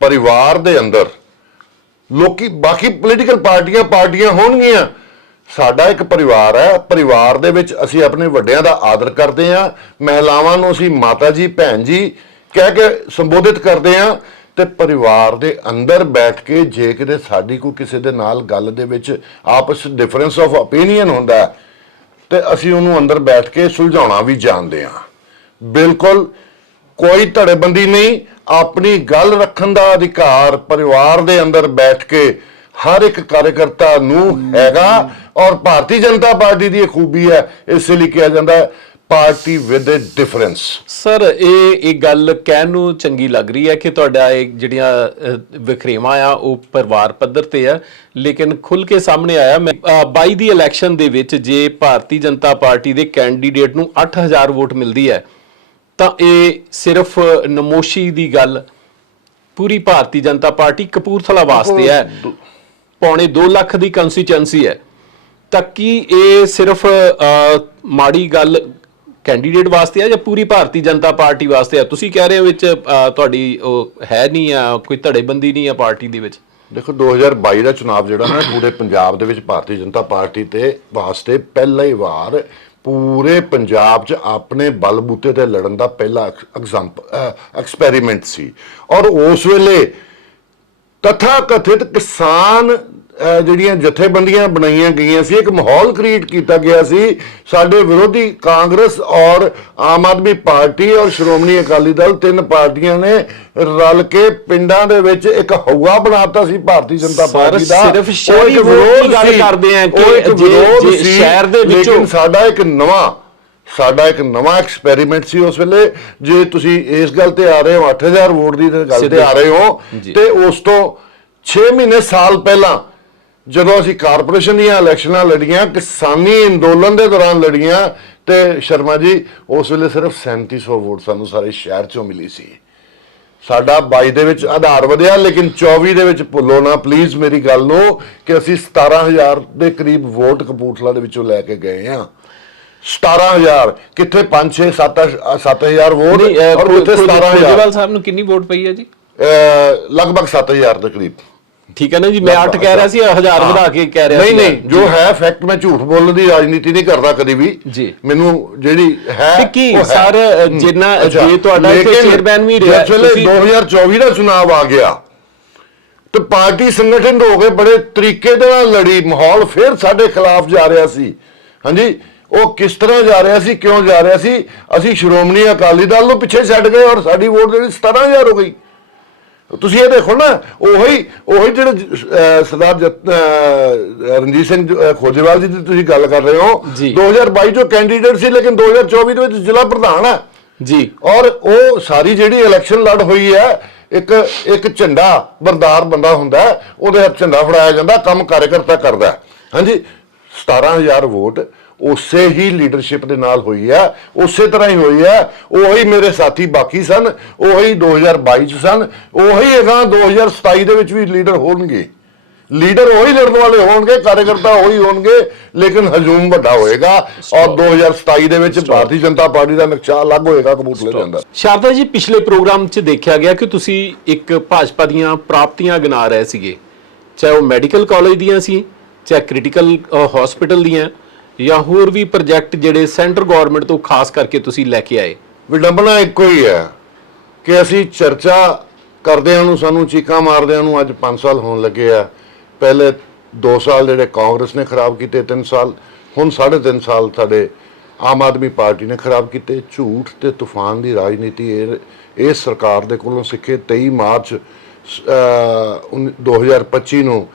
ਪਰਿਵਾਰ ਦੇ ਅੰਦਰ ਲੋਕੀ ਬਾਕੀ ਪੋਲੀਟੀਕਲ ਪਾਰਟੀਆਂ ਪਾਰਟੀਆਂ ਹੋਣਗੀਆਂ। ਸਾਡਾ ਇੱਕ ਪਰਿਵਾਰ ਹੈ ਪਰਿਵਾਰ ਦੇ ਵਿੱਚ ਅਸੀਂ ਆਪਣੇ ਵੱਡਿਆਂ ਦਾ ਆਦਰ ਕਰਦੇ ਹਾਂ ਮਹਿਲਾਵਾਂ ਨੂੰ ਅਸੀਂ ਮਾਤਾ ਜੀ ਭੈਣ ਜੀ ਕਹਿ ਕੇ ਸੰਬੋਧਿਤ ਕਰਦੇ ਹਾਂ ਤੇ ਪਰਿਵਾਰ ਦੇ ਅੰਦਰ ਬੈਠ ਕੇ ਜੇ ਕਿਤੇ ਸਾਡੀ ਕੋਈ ਕਿਸੇ ਦੇ ਨਾਲ ਗੱਲ ਦੇ ਵਿੱਚ ਆਪਸ ਡਿਫਰੈਂਸ ਆਫ ਓਪੀਨੀਅਨ ਹੁੰਦਾ ਹੈ, ਤੇ ਅਸੀਂ ਉਹਨੂੰ ਅੰਦਰ ਬੈਠ ਕੇ ਸੁਲਝਾਉਣਾ ਵੀ ਜਾਣਦੇ ਹਾਂ। ਬਿਲਕੁਲ ਕੋਈ ਧੜੇਬੰਦੀ ਨਹੀਂ ਆਪਣੀ ਗੱਲ ਰੱਖਣ ਦਾ ਅਧਿਕਾਰ ਪਰਿਵਾਰ ਦੇ ਅੰਦਰ ਬੈਠ ਕੇ ਹਰ ਇੱਕ ਕਾਰਜਕਰਤਾ ਨੂੰ ਹੈਗਾ ਔਰ ਭਾਰਤੀ ਜਨਤਾ ਪਾਰਟੀ ਦੀ ਇਹ ਖੂਬੀ ਹੈ ਇਸ ਲਈ ਕਿਹਾ ਜਾਂਦਾ ਹੈ party with a difference sir ਇਹ ਇਹ ਗੱਲ ਕਹਿਣ ਨੂੰ ਚੰਗੀ ਲੱਗ ਰਹੀ ਹੈ ਕਿ ਤੁਹਾਡਾ ਇਹ ਜਿਹੜੀਆਂ ਵਿਖਰੇਵਾਂ ਆ ਉਹ ਪਰਿਵਾਰ ਪੱਧਰ ਤੇ ਆ। ਲੇਕਿਨ ਖੁੱਲ ਕੇ ਸਾਹਮਣੇ ਆਇਆ ਮੈਂ ਅ, 22 ਦੀ ਇਲੈਕਸ਼ਨ ਦੇ ਵਿੱਚ ਜੇ ਭਾਰਤੀ ਜਨਤਾ ਪਾਰਟੀ ਦੇ ਕੈਂਡੀਡੇਟ ਨੂੰ 8000 ਵੋਟ ਮਿਲਦੀ ਹੈ ਤਾਂ ਇਹ ਸਿਰਫ ਨਮੋਸ਼ੀ ਦੀ ਗੱਲ। ਪੂਰੀ ਭਾਰਤੀ ਜਨਤਾ ਪਾਰਟੀ ਕਪੂਰਥਲਾ ਵਾਸਤੇ ਹੈ। ਪੌਣੇ 2 ਲੱਖ ਦੀ ਕੰਸਟੀਚੁਐਂਸੀ ਹੈ। ਤਾਂ ਕੀ ਇਹ ਸਿਰਫ ਮਾੜੀ ਗੱਲ ਕੈਂਡੀਡੇਟ ਵਾਸਤੇ ਆ ਜਾਂ ਪੂਰੀ ਭਾਰਤੀ ਜਨਤਾ ਪਾਰਟੀ ਵਾਸਤੇ ਆ? ਤੁਸੀਂ ਕਹਿ ਰਹੇ ਹੋ ਵਿੱਚ ਤੁਹਾਡੀ ਉਹ ਹੈ ਨਹੀਂ ਆ, ਕੋਈ ਧੜੇਬੰਦੀ ਨਹੀਂ ਆ ਪਾਰਟੀ ਦੇ ਵਿੱਚ? ਦੇਖੋ 2022 ਦਾ ਚੁਣਾਵ ਜਿਹੜਾ ਨਾ ਪੂਰੇ ਪੰਜਾਬ ਦੇ ਵਿੱਚ ਭਾਰਤੀ ਜਨਤਾ ਪਾਰਟੀ ਤੇ ਵਾਸਤੇ ਪਹਿਲਾ ਹੀ ਵਾਰ ਪੂਰੇ ਪੰਜਾਬ 'ਚ ਆਪਣੇ ਬਲਬੂਤੇ ਤੇ ਲੜਨ ਦਾ ਪਹਿਲਾ ਐਕਸਪੈਰੀਮੈਂਟ ਸੀ। ਔਰ ਉਸ ਵੇਲੇ ਤਥਾ ਕਥਿਤ ਕਿਸਾਨ ਜਿਹੜੀਆਂ ਜਥੇਬੰਦੀਆਂ ਬਣਾਈਆਂ ਗਈਆਂ ਸੀ ਇੱਕ ਮਾਹੌਲ ਕ੍ਰੀਏਟ ਕੀਤਾ ਗਿਆ ਸੀ ਸਾਡੇ ਵਿਰੋਧੀ ਕਾਂਗਰਸ ਔਰ ਆਮ ਆਦਮੀ ਪਾਰਟੀ ਔਰ ਸ਼੍ਰੋਮਣੀ ਅਕਾਲੀ ਦਲ ਤਿੰਨ ਪਾਰਟੀਆਂ ਨੇ ਰਲ ਕੇ ਪਿੰਡਾਂ ਦੇ ਵਿੱਚ ਇੱਕ ਹਊਆ ਬਣਾਤਾ ਸੀ ਭਾਰਤੀ ਜਨਤਾ ਪਾਰਟੀ ਦਾ ਸਿਰਫ ਸ਼ਹਿਰੀ ਵਿਰੋਧ ਗੱਲ। ਕਰਦੇ ਆ ਕਿ ਜੇ- ਸ਼ਹਿਰ ਦੇ ਵਿੱਚੋਂ- ਸਾਡਾ ਇੱਕ ਨਵਾਂ ਸਾਡਾ ਇੱਕ ਨਵਾਂ ਐਕਸਪੈਰੀਮੈਂਟ ਸੀ ਉਸ ਵੇਲੇ ਜੇ ਤੁਸੀਂ ਇਸ ਗੱਲ ਤੇ ਆ ਰਹੇ ਹੋ 8000 ਵੋਟ ਦੀ ਗੱਲ ਤੇ। ਆ ਰਹੇ ਹੋ। ਤੇ ਉਸ ਤੋਂ 6 ਮਹੀਨੇ ਸਾਲ ਪਹਿਲਾਂ ਜਦੋਂ ਅਸੀਂ ਕਾਰਪੋਰੇਸ਼ਨ ਦੀਆਂ ਇਲੈਕਸ਼ਨਾਂ ਲੜੀਆਂ ਕਿਸਾਨੀ ਅੰਦੋਲਨ ਦੇ ਦੌਰਾਨ ਲੜੀਆਂ ਤੇ ਸ਼ਰਮਾ ਜੀ ਉਸ ਵੇਲੇ ਸਿਰਫ 3700 ਵੋਟ ਸਾਨੂੰ ਸਾਰੇ ਸ਼ਹਿਰ ਚੋਂ ਮਿਲੀ ਸੀ। ਸਾਡਾ 22 ਦੇ ਵਿੱਚ ਆਧਾਰ ਵਧਿਆ ਲੇਕਿਨ 24 ਦੇ ਵਿੱਚ ਭੁੱਲੋ ਨਾ ਪਲੀਜ਼ ਮੇਰੀ ਗੱਲ ਨੂੰ ਕਿ ਅਸੀਂ 17000 ਦੇ ਕਰੀਬ ਵੋਟ ਕਪੂਰਥਲਾ ਦੇ ਵਿੱਚੋਂ ਲੈ ਕੇ ਗਏ ਹਾਂ। 17000 ਕਿੱਥੇ 5 6 7 7000 ਵੋਟ ਔਰ ਕਿੱਥੇ ਕੋ- 17000 ਕੋਜੇਵਾਲ ਸਾਹਿਬ ਨੂੰ ਕਿੰਨੀ ਵੋਟ ਪਈ ਹੈ ਜੀ? ਲਗਭਗ 7000 ਦੇ ਕਰੀਬ। ਠੀਕ ਹੈ ਨਾ ਜੀ? ਮੈਂ 8 ਕਹਿ ਰਿਹਾ ਸੀ 1000 ਵਧਾ ਕੇ ਕਹਿ ਰਿਹਾ ਨਹੀਂ ਸੀ ਨਹੀਂ ਜੋ ਹੈ ਫੈਕਟ ਮੈਂ ਝੂਠ ਬੋਲਣ ਦੀ ਰਾਜਨੀਤੀ ਨਹੀਂ ਕਰਦਾ ਕਦੀ ਵੀ। ਜੀ। ਮੈਨੂੰ ਜਿਹੜੀ ਹੈ ਕੀ। ਸਰ, ਜਿੰਨਾ- ਜੇ ਤੁਹਾਡਾ chairman ਵੀ ਰਿਹਾ, ਤੁਸੀਂ- 2024 ਦਾ ਚੁਣਾਵ ਆ ਗਿਆ ਤੇ ਪਾਰਟੀ ਸੰਗਠਨ ਹੋ ਕੇ ਬੜੇ ਤਰੀਕੇ ਦੇ ਨਾਲ ਲੜੀ ਮਾਹੌਲ ਫਿਰ ਸਾਡੇ ਖਿਲਾਫ ਜਾ ਰਿਹਾ ਸੀ। ਹਾਂਜੀ? ਉਹ ਕਿਸ ਤਰ੍ਹਾਂ ਜਾ ਰਿਹਾ ਸੀ ਕਿਉਂ ਜਾ ਰਿਹਾ ਸੀ? ਅਸੀਂ ਸ਼੍ਰੋਮਣੀ ਅਕਾਲੀ ਦਲ ਨੂੰ ਪਿੱਛੇ ਛੱਡ ਗਏ ਔਰ ਸਾਡੀ ਵੋਟ ਜਿਹੜੀ 17000 ਹੋ ਗਈ। ਤੁਸੀਂ ਇਹ ਦੇਖੋ ਨਾ ਉਹੀ ਉਹੀ ਜਿਹੜੇ ਸਰਦਾਰ ਰਣਜੀਤ ਸਿੰਘ ਖੋਜੇਵਾਲ ਜੀ ਦੀ ਤੁਸੀਂ ਗੱਲ ਕਰ ਰਹੇ ਹੋ ਜੀ। 2022 ਚੋਂ ਕੈਂਡੀਡੇਟ ਸੀ ਲੇਕਿਨ 2024 ਦੇ ਵਿੱਚ ਜ਼ਿਲ੍ਹਾ ਪ੍ਰਧਾਨ ਹੈ ਜੀ ਔਰ ਉਹ ਸਾਰੀ ਜਿਹੜੀ ਇਲੈਕਸ਼ਨ ਲੜ ਹੋਈ ਹੈ ਇੱਕ ਇੱਕ ਝੰਡਾ ਬਰਦਾਰ ਬੰਦਾ ਹੁੰਦਾ ਉਹਦੇ ਹੱਥ ਝੰਡਾ ਫੜਾਇਆ ਜਾਂਦਾ ਕੰਮ ਕਾਰਜਕਰਤਾ ਕਰਦਾ। ਹਾਂਜੀ 17000 ਵੋਟ ਉਸੇ ਹੀ ਲੀਡਰਸ਼ਿਪ ਦੇ ਨਾਲ ਹੋਈ ਹੈ ਉਸੇ ਤਰ੍ਹਾਂ ਹੀ ਹੋਈ ਹੈ ਉਹੀ ਮੇਰੇ ਸਾਥੀ ਬਾਕੀ ਸਨ ਉਹੀ 2022 ਚ ਸਨ ਉਹੀ ਅਗਾਂਹ 2027 ਦੇ ਵਿੱਚ ਵੀ ਲੀਡਰ ਹੋਣਗੇ। ਲੀਡਰ ਉਹੀ ਲੜਨ ਵਾਲੇ ਹੋਣਗੇ ਕਾਰਜਕਰਤਾ ਉਹੀ ਹੋਣਗੇ ਲੇਕਿਨ ਹਜੂਮ ਵੱਡਾ ਹੋਏਗਾ ਔਰ 2027 ਦੇ ਵਿੱਚ ਭਾਰਤੀ ਜਨਤਾ ਪਾਰਟੀ ਦਾ ਨਕਸ਼ਾ ਅਲੱਗ ਹੋਏਗਾ ਕਬੂਤਲੇ ਦੇ ਅੰਦਰ ਸ਼ਾਰਦਾ ਜੀ ਪਿਛਲੇ ਪ੍ਰੋਗਰਾਮ 'ਚ ਦੇਖਿਆ ਗਿਆ ਕਿ ਤੁਸੀਂ ਇੱਕ ਭਾਜਪਾ ਦੀਆਂ ਪ੍ਰਾਪਤੀਆਂ ਗਿਣਾ ਰਹੇ ਸੀਗੇ ਚਾਹੇ ਉਹ ਮੈਡੀਕਲ ਕਾਲਜ ਦੀਆਂ ਸੀ ਚਾਹੇ ਕ੍ਰਿਟੀਕਲ ਹਸਪੀਟਲ ਦੀਆਂ ਜਾਂ ਹੋਰ ਵੀ ਪ੍ਰੋਜੈਕਟ ਜਿਹੜੇ ਸੈਂਟਰ ਗਵਰਨਮੈਂਟ ਤੋਂ ਖਾਸ ਕਰਕੇ ਤੁਸੀਂ ਲੈ ਕੇ ਆਏ? ਵਿਡੰਬਨਾ ਇੱਕੋ ਹੀ ਹੈ ਕਿ ਅਸੀਂ ਚਰਚਾ ਕਰਦਿਆਂ ਨੂੰ ਸਾਨੂੰ ਚੀਕਾਂ ਮਾਰਦਿਆਂ ਨੂੰ ਅੱਜ 5 ਸਾਲ ਹੋਣ ਲੱਗੇ ਆ। ਪਹਿਲੇ 2 ਸਾਲ ਜਿਹੜੇ ਕਾਂਗਰਸ ਨੇ ਖਰਾਬ ਕੀਤੇ 3 ਸਾਲ ਹੁਣ 3.5 ਸਾਲ ਸਾਡੇ ਆਮ ਆਦਮੀ ਪਾਰਟੀ ਨੇ ਖਰਾਬ ਕੀਤੇ। ਝੂਠ ਤੇ ਤੂਫਾਨ ਦੀ ਰਾਜਨੀਤੀ ਇਹ ਸਰਕਾਰ ਦੇ ਕੋਲੋਂ ਸਿੱਖੇ 23 ਮਾਰਚ ਅਹ, ਉਨ- 2025 ਨੂੰ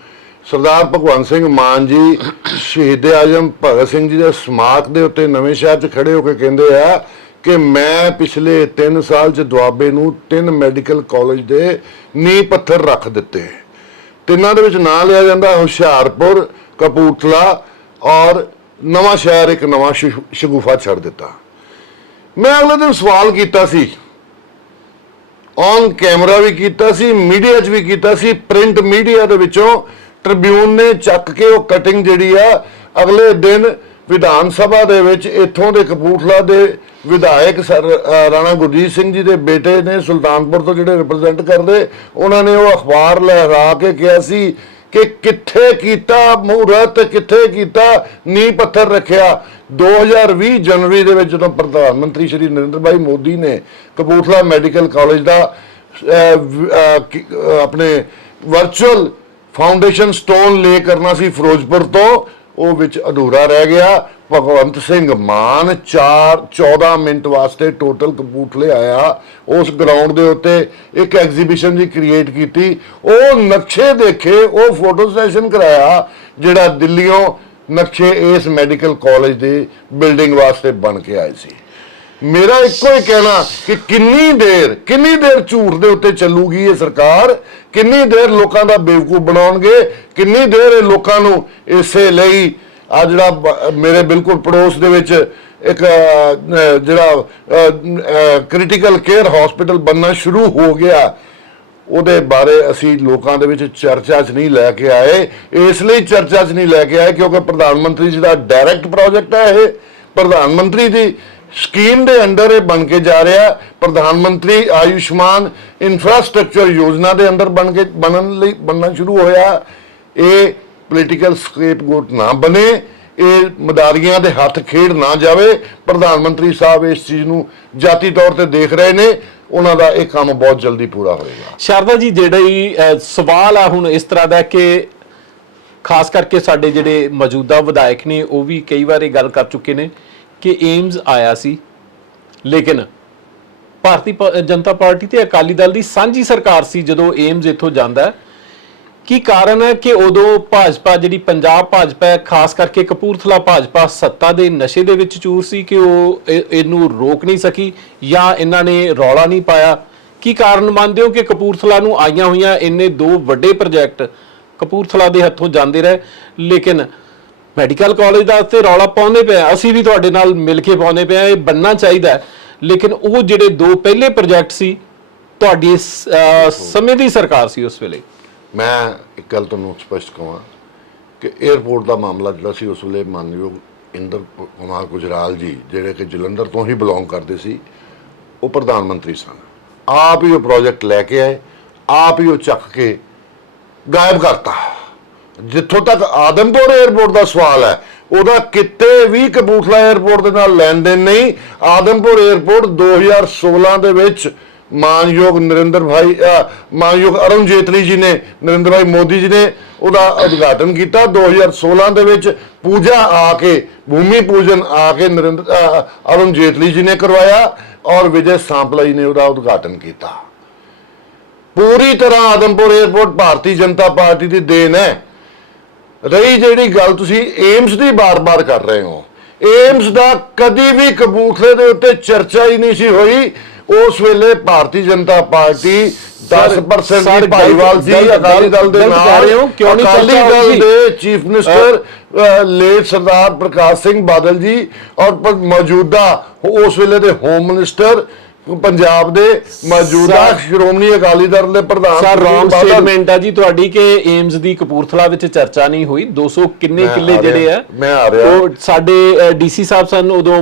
ਸਰਦਾਰ ਭਗਵੰਤ ਸਿੰਘ ਮਾਨ ਜੀ, ਸ਼ਹੀਦ ਆਜਮ ਭਗਤ ਸਿੰਘ ਜੀ ਦੇ ਸਮਾਰਕ ਦੇ ਉੱਤੇ ਨਵੇਂ ਸ਼ਹਿਰ 'ਚ ਖੜੇ ਹੋ ਕੇ ਕਹਿੰਦੇ ਆ ਕਿ ਮੈਂ ਪਿਛਲੇ 3 ਸਾਲ 'ਚ ਦੁਆਬੇ ਨੂੰ ਤਿੰਨ ਮੈਡੀਕਲ ਕਾਲਜ ਦੇ ਨੀਂਹ ਪੱਥਰ ਰੱਖ ਦਿੱਤੇ। ਤਿੰਨਾਂ ਦੇ ਵਿੱਚ ਨਾਂ ਲਿਆ ਜਾਂਦਾ ਹੁਸ਼ਿਆਰਪੁਰ, ਕਪੂਰਥਲਾ ਔਰ ਨਵਾਂ ਸ਼ਹਿਰ ਇੱਕ ਨਵਾਂ ਸ਼ੁ- ਸ਼ਗੂਫਾ ਛੱਡ ਦਿੱਤਾ। ਮੈਂ ਅਗਲੇ ਦਿਨ ਸਵਾਲ ਕੀਤਾ ਸੀ ਔਨ ਕੈਮਰਾ ਵੀ ਕੀਤਾ ਸੀ ਮੀਡੀਆ 'ਚ ਵੀ ਕੀਤਾ ਸੀ ਪ੍ਰਿੰਟ ਮੀਡੀਆ ਦੇ ਵਿੱਚੋਂ ਟ੍ਰਿਬਿਊਨ ਨੇ ਚੱਕ ਕੇ ਉਹ ਕਟਿੰਗ ਜਿਹੜੀ ਆ, ਅਗਲੇ ਦਿਨ ਵਿਧਾਨ ਸਭਾ ਦੇ ਵਿੱਚ ਇੱਥੋਂ ਦੇ ਕਪੂਰਥਲਾ ਦੇ ਵਿਧਾਇਕ ਸਰ ਰਾਣਾ ਗੁਰਜੀਤ ਸਿੰਘ ਜੀ ਦੇ ਬੇਟੇ ਨੇ ਸੁਲਤਾਨਪੁਰ ਤੋਂ ਜਿਹੜੇ ਰਿਪਰੈਜ਼ੈਂਟ ਕਰਦੇ, ਉਹਨਾਂ ਨੇ ਉਹ ਅਖਬਾਰ ਲਹਿਰਾ ਕੇ ਕਿਹਾ ਸੀ ਕਿ ਕਿੱਥੇ ਕੀਤਾ ਮਹੂਰਤ ਕਿੱਥੇ ਕੀਤਾ ਨੀਂਹ ਪੱਥਰ ਰੱਖਿਆ। 2020 ਜਨਵਰੀ ਦੇ ਵਿੱਚ ਜਦੋਂ ਪ੍ਰਧਾਨ ਮੰਤਰੀ ਸ਼੍ਰੀ ਨਰਿੰਦਰ ਭਾਈ ਮੋਦੀ ਨੇ ਕਪੂਰਥਲਾ ਮੈਡੀਕਲ ਕਾਲਜ ਦਾ ਆਪਣੇ ਵਰਚੁਅਲ ਫਾਊਂਡੇਸ਼ਨ ਸਟੋਨ ਲੇ ਕਰਨਾ ਸੀ ਫਿਰੋਜ਼ਪੁਰ ਤੋਂ, ਉਹ ਵਿੱਚ ਅਧੂਰਾ ਰਹਿ ਗਿਆ। ਭਗਵੰਤ ਸਿੰਘ ਮਾਨ 4 14 ਮਿੰਟ ਵਾਸਤੇ ਟੋਟਲ ਕਪੂਰਥਲੇ ਆਇਆ। ਉਸ ਗਰਾਊਂਡ ਦੇ ਉੱਤੇ ਇੱਕ ਐਗਜ਼ੀਬਿਸ਼ਨ ਜੀ ਕ੍ਰੀਏਟ ਕੀਤੀ। ਉਹ ਨਕਸ਼ੇ ਦੇਖੇ, ਉਹ ਫੋਟੋ ਸੈਸ਼ਨ ਕਰਾਇਆ, ਜਿਹੜਾ ਦਿੱਲੀੋਂ ਨਕਸ਼ੇ ਇਸ ਮੈਡੀਕਲ ਕਾਲਜ ਦੇ ਬਿਲਡਿੰਗ ਵਾਸਤੇ ਬਣ ਕੇ ਆਏ ਸੀ। ਮੇਰਾ ਇੱਕੋ ਹੀ ਕਹਿਣਾ ਕਿ ਕਿੰਨੀ ਦੇਰ ਕਿੰਨੀ ਦੇਰ ਝੂਠ ਦੇ ਉੱਤੇ ਚੱਲੂਗੀ ਇਹ ਸਰਕਾਰ? ਕਿੰਨੀ ਦੇਰ ਲੋਕਾਂ ਦਾ ਬੇਵਕੂਫ ਬਣਾਉਣਗੇ? ਕਿੰਨੀ ਦੇਰ ਇਹ ਲੋਕਾਂ ਨੂੰ ਇਸੇ ਲਈ ਆ ਜਿਹੜਾ ਮੇਰੇ ਬਿਲਕੁਲ ਪੜੋਸ ਦੇ ਵਿੱਚ ਇੱਕ ਜਿਹੜਾ ਕ੍ਰਿਟੀਕਲ ਕੇਅਰ ਹਸਪੀਟਲ ਬੰਨਣਾ ਸ਼ੁਰੂ ਹੋ ਗਿਆ। ਉਹਦੇ ਬਾਰੇ ਅਸੀਂ ਲੋਕਾਂ ਦੇ ਵਿੱਚ ਚਰਚਾ 'ਚ ਨਹੀਂ ਲੈ ਕੇ ਆਏ। ਇਸ ਲਈ ਚਰਚਾ 'ਚ ਨਹੀਂ ਲੈ ਕੇ ਆਏ ਕਿਉਂਕਿ ਪ੍ਰਧਾਨ ਮੰਤਰੀ ਜੀ ਦਾ ਡਾਇਰੈਕਟ ਪ੍ਰੋਜੈਕਟ ਹੈ ਇਹ। ਪ੍ਰਧਾਨ ਮੰਤਰੀ ਦੀ ਸਕੀਮ ਦੇ ਅੰਡਰ ਇਹ ਬਣ ਕੇ ਜਾ ਰਿਹਾ ਪ੍ਰਧਾਨ ਮੰਤਰੀ ਆਯੁਸ਼ਮਾਨ ਇਨਫਰਾਸਟ੍ਰਕਚਰ ਯੋਜਨਾ ਦੇ ਅੰਦਰ ਬਣ ਕੇ ਬਣਨ ਲਈ ਬਣਨਾ ਸ਼ੁਰੂ ਹੋਇਆ। ਇਹ ਪੋਲੀਟੀਕਲ ਸਕੇਪਗੋਟ ਨਾ ਬਣੇ। ਇਹ ਮਦਾਰੀਆਂ ਦੇ ਹੱਥ ਖੇਡ ਨਾ ਜਾਵੇ। ਪ੍ਰਧਾਨ ਮੰਤਰੀ ਸਾਹਿਬ ਇਸ ਚੀਜ਼ ਨੂੰ ਜਾਤੀ ਤੌਰ ਤੇ ਦੇਖ ਰਹੇ ਨੇ। ਉਹਨਾਂ ਦਾ ਇਹ ਕੰਮ ਬਹੁਤ ਜਲਦੀ ਪੂਰਾ ਹੋਏਗਾ। ਸ਼ਾਰਦਾ ਜੀ, ਜਿਹੜਾ ਹੀ ਸਵਾਲ ਆ ਹੁਣ ਇਸ ਤਰ੍ਹਾਂ ਦਾ ਕਿ ਖਾਸ ਕਰਕੇ ਸਾਡੇ ਜਿਹੜੇ ਮੌਜੂਦਾ ਵਿਧਾਇਕ ਨੇ, ਉਹ ਵੀ ਕਈ ਵਾਰ ਇਹ ਗੱਲ ਕਰ ਚੁੱਕੇ ਨੇ। ਕਿ ਏਮਸ ਆਇਆ ਸੀ। ਲੇਕਿਨ ਭਾਰਤੀ ਜਨਤਾ ਪਾਰਟੀ ਤੇ ਅਕਾਲੀ ਦਲ ਦੀ ਸਾਂਝੀ ਸਰਕਾਰ ਸੀ ਜਦੋਂ ਏਮਸ ਇੱਥੋਂ ਜਾਂਦਾ ਕੀ ਕਾਰਨ ਹੈ ਕਿ ਉਦੋਂ ਭਾਜਪਾ ਜਿਹੜੀ ਪੰਜਾਬ ਭਾਜਪਾ ਹੈ, ਖਾਸ ਕਰਕੇ ਕਪੂਰਥਲਾ ਭਾਜਪਾ ਸੱਤਾ ਦੇ ਨਸ਼ੇ ਦੇ ਵਿੱਚ ਚੂਰ ਸੀ ਕਿ ਉਹ ਇਹ- ਇਹਨੂੰ ਰੋਕ ਨਹੀਂ ਸਕੀ ਜਾਂ ਇਹਨਾਂ ਨੇ ਰੌਲਾ ਨਹੀਂ ਪਾਇਆ? ਕੀ ਕਾਰਨ ਮੰਨਦੇ ਹੋ ਕਿ ਕਪੂਰਥਲਾ ਨੂੰ ਆਈਆਂ ਹੋਈਆਂ ਇੰਨੇ ਦੋ ਵੱਡੇ ਪ੍ਰੋਜੈਕਟ ਕਪੂਰਥਲਾ ਦੇ ਹੱਥੋਂ ਜਾਂਦੇ ਰਹੇ, ਲੇਕਿਨ ਮੈਡੀਕਲ ਕਾਲਜ ਦਾ ਤੇ ਰੌਲਾ ਪਾਉਂਦੇ ਪਏ ਆ। ਅਸੀਂ ਵੀ ਤੁਹਾਡੇ ਨਾਲ ਮਿਲ ਕੇ ਪਾਉਂਦੇ ਪਏ ਆ। ਇਹ ਬੰਨਣਾ ਚਾਹੀਦਾ। ਲੇਕਿਨ ਉਹ ਜਿਹੜੇ ਦੋ ਪਹਿਲੇ ਪ੍ਰੋਜੈਕਟ ਸੀ ਤੁਹਾਡੀ ਸਮੇਂ ਦੀ ਸਰਕਾਰ ਸੀ ਉਸ ਵੇਲੇ। ਮੈਂ ਇੱਕ ਗੱਲ ਤੁਹਾਨੂੰ ਸਪਸ਼ਟ ਕਹਾਂ ਕਿ 에어ਪੋਰਟ ਦਾ ਮਾਮਲਾ ਜਿਹੜਾ ਸੀ ਉਸ ਵੇਲੇ ਮਾਨਯੋਗ ਇੰਦਰ ਕੁਮਾਰ ਗੁਜਰਾਲ ਜੀ ਜਿਹੜੇ ਕਿ ਜਲੰਧਰ ਤੋਂ ਹੀ ਬਿਲੋਂਗ ਕਰਦੇ ਸੀ ਉਹ ਪ੍ਰਧਾਨ ਮੰਤਰੀ ਸਨ। ਆਪ ਹੀ ਉਹ ਪ੍ਰੋਜੈਕਟ ਲੈ ਕੇ ਆਏ ਆਪ ਹੀ ਉਹ ਚੱਕ ਕੇ ਗਾਇਬ ਕਰਤਾ। ਜਿੱਥੋਂ ਤੱਕ ਆਦਮਪੁਰ 에ਅਰਪੋਰਟ ਦਾ ਸਵਾਲ ਹੈ, ਉਹਦਾ ਕਿਤੇ ਵੀ ਕਪੂਰਥਲਾ 에ਅਰਪੋਰਟ ਦੇ ਨਾਲ ਲੈਣ ਦੇਣ ਨਹੀਂ, ਆਦਮਪੁਰ 에ਅਰਪੋਰਟ 2016 ਦੇ ਵਿੱਚ ਮਾਨਯੋਗ ਨਰਿੰਦਰ ਭਾਈ ਮਾਨਯੋਗ ਅਰੁਣ ਜੇਤਲੀ ਜੀ ਨੇ, ਨਰਿੰਦਰ ਭਾਈ ਮੋਦੀ ਜੀ ਨੇ ਉਹਦਾ ਉਦਘਾਟਨ ਕੀਤਾ। 2016 ਦੇ ਵਿੱਚ ਪੂਜਾ ਆ ਕੇ, ਭੂਮੀ ਪੂਜਨ ਆ ਕੇ ਨਰਿੰਦਰ ਅਰੁਣ ਜੇਤਲੀ ਜੀ ਨੇ ਕਰਵਾਇਆ ਔਰ ਵਿਜੇ ਸਾਂਪਲਾ ਜੀ ਨੇ ਉਹਦਾ ਉਦਘਾਟਨ ਕੀਤਾ। ਪੂਰੀ ਤਰ੍ਹਾਂ ਆਦਮਪੁਰ 에ਅਰਪੋਰਟ ਭਾਰਤੀ ਜਨਤਾ ਪਾਰਟੀ ਦੀ ਦੇਣ ਹੈ। ਰਹੀ ਜਿਹੜੀ ਗੱਲ ਤੁਸੀਂ ਏਮਸ ਦੀ ਬਾਰ-ਬਾਰ ਕਰ ਰਹੇ ਹੋ ਏਮਸ ਦਾ ਕਦੀ ਵੀ ਕਬੂਤਰੇ ਦੇ ਉੱਤੇ ਚਰਚਾ ਹੀ ਨਹੀਂ ਸੀ ਹੋਈ ਉਸ ਵੇਲੇ ਭਾਰਤੀ ਜਨਤਾ ਪਾਰਟੀ 10% ਸਰ, ਦੀ ਭਾਈਵਾਲ ਗਲਤ- ਅਕਾਲੀ ਦਲ ਦੇ ਨਾਲ ਰਹੇ ਹੋ, ਕਿਉਂ ਨਹੀਂ ਚਰਚਾ ਦਲ? ਦੇ chief minister late Sardar Parkash Singh Badal ji ਔਰ ਮੌਜੂਦਾ ਉਸ ਵੇਲੇ ਦੇ ਹੋਮ ਮਿਨਿਸਟਰ ਪੰਜਾਬ ਦੇ ਮੌਜੂਦਾ ਸਰ- ਸ਼੍ਰੋਮਣੀ ਅਕਾਲੀ ਦਲ ਦੇ ਪ੍ਰਧਾਨ ਸਰ ਰੌਂਗ। ਸਟੇਟਮੈਂਟ ਆ ਜੀ ਤੁਹਾਡੀ ਕਿ ਏਮਸ ਦੀ ਕਪੂਰਥਲਾ ਵਿੱਚ ਚਰਚਾ ਨਹੀਂ ਹੋਈ 200 ਕਿੰਨੇ ਕਿੱਲੇ ਜਿਹੜੇ ਆ ਮੈਂ ਆ ਰਿਹਾ। ਉਹ ਸਾਡੇ ਡੀਸੀ ਸਾਹਿਬ ਸਨ ਉਦੋਂ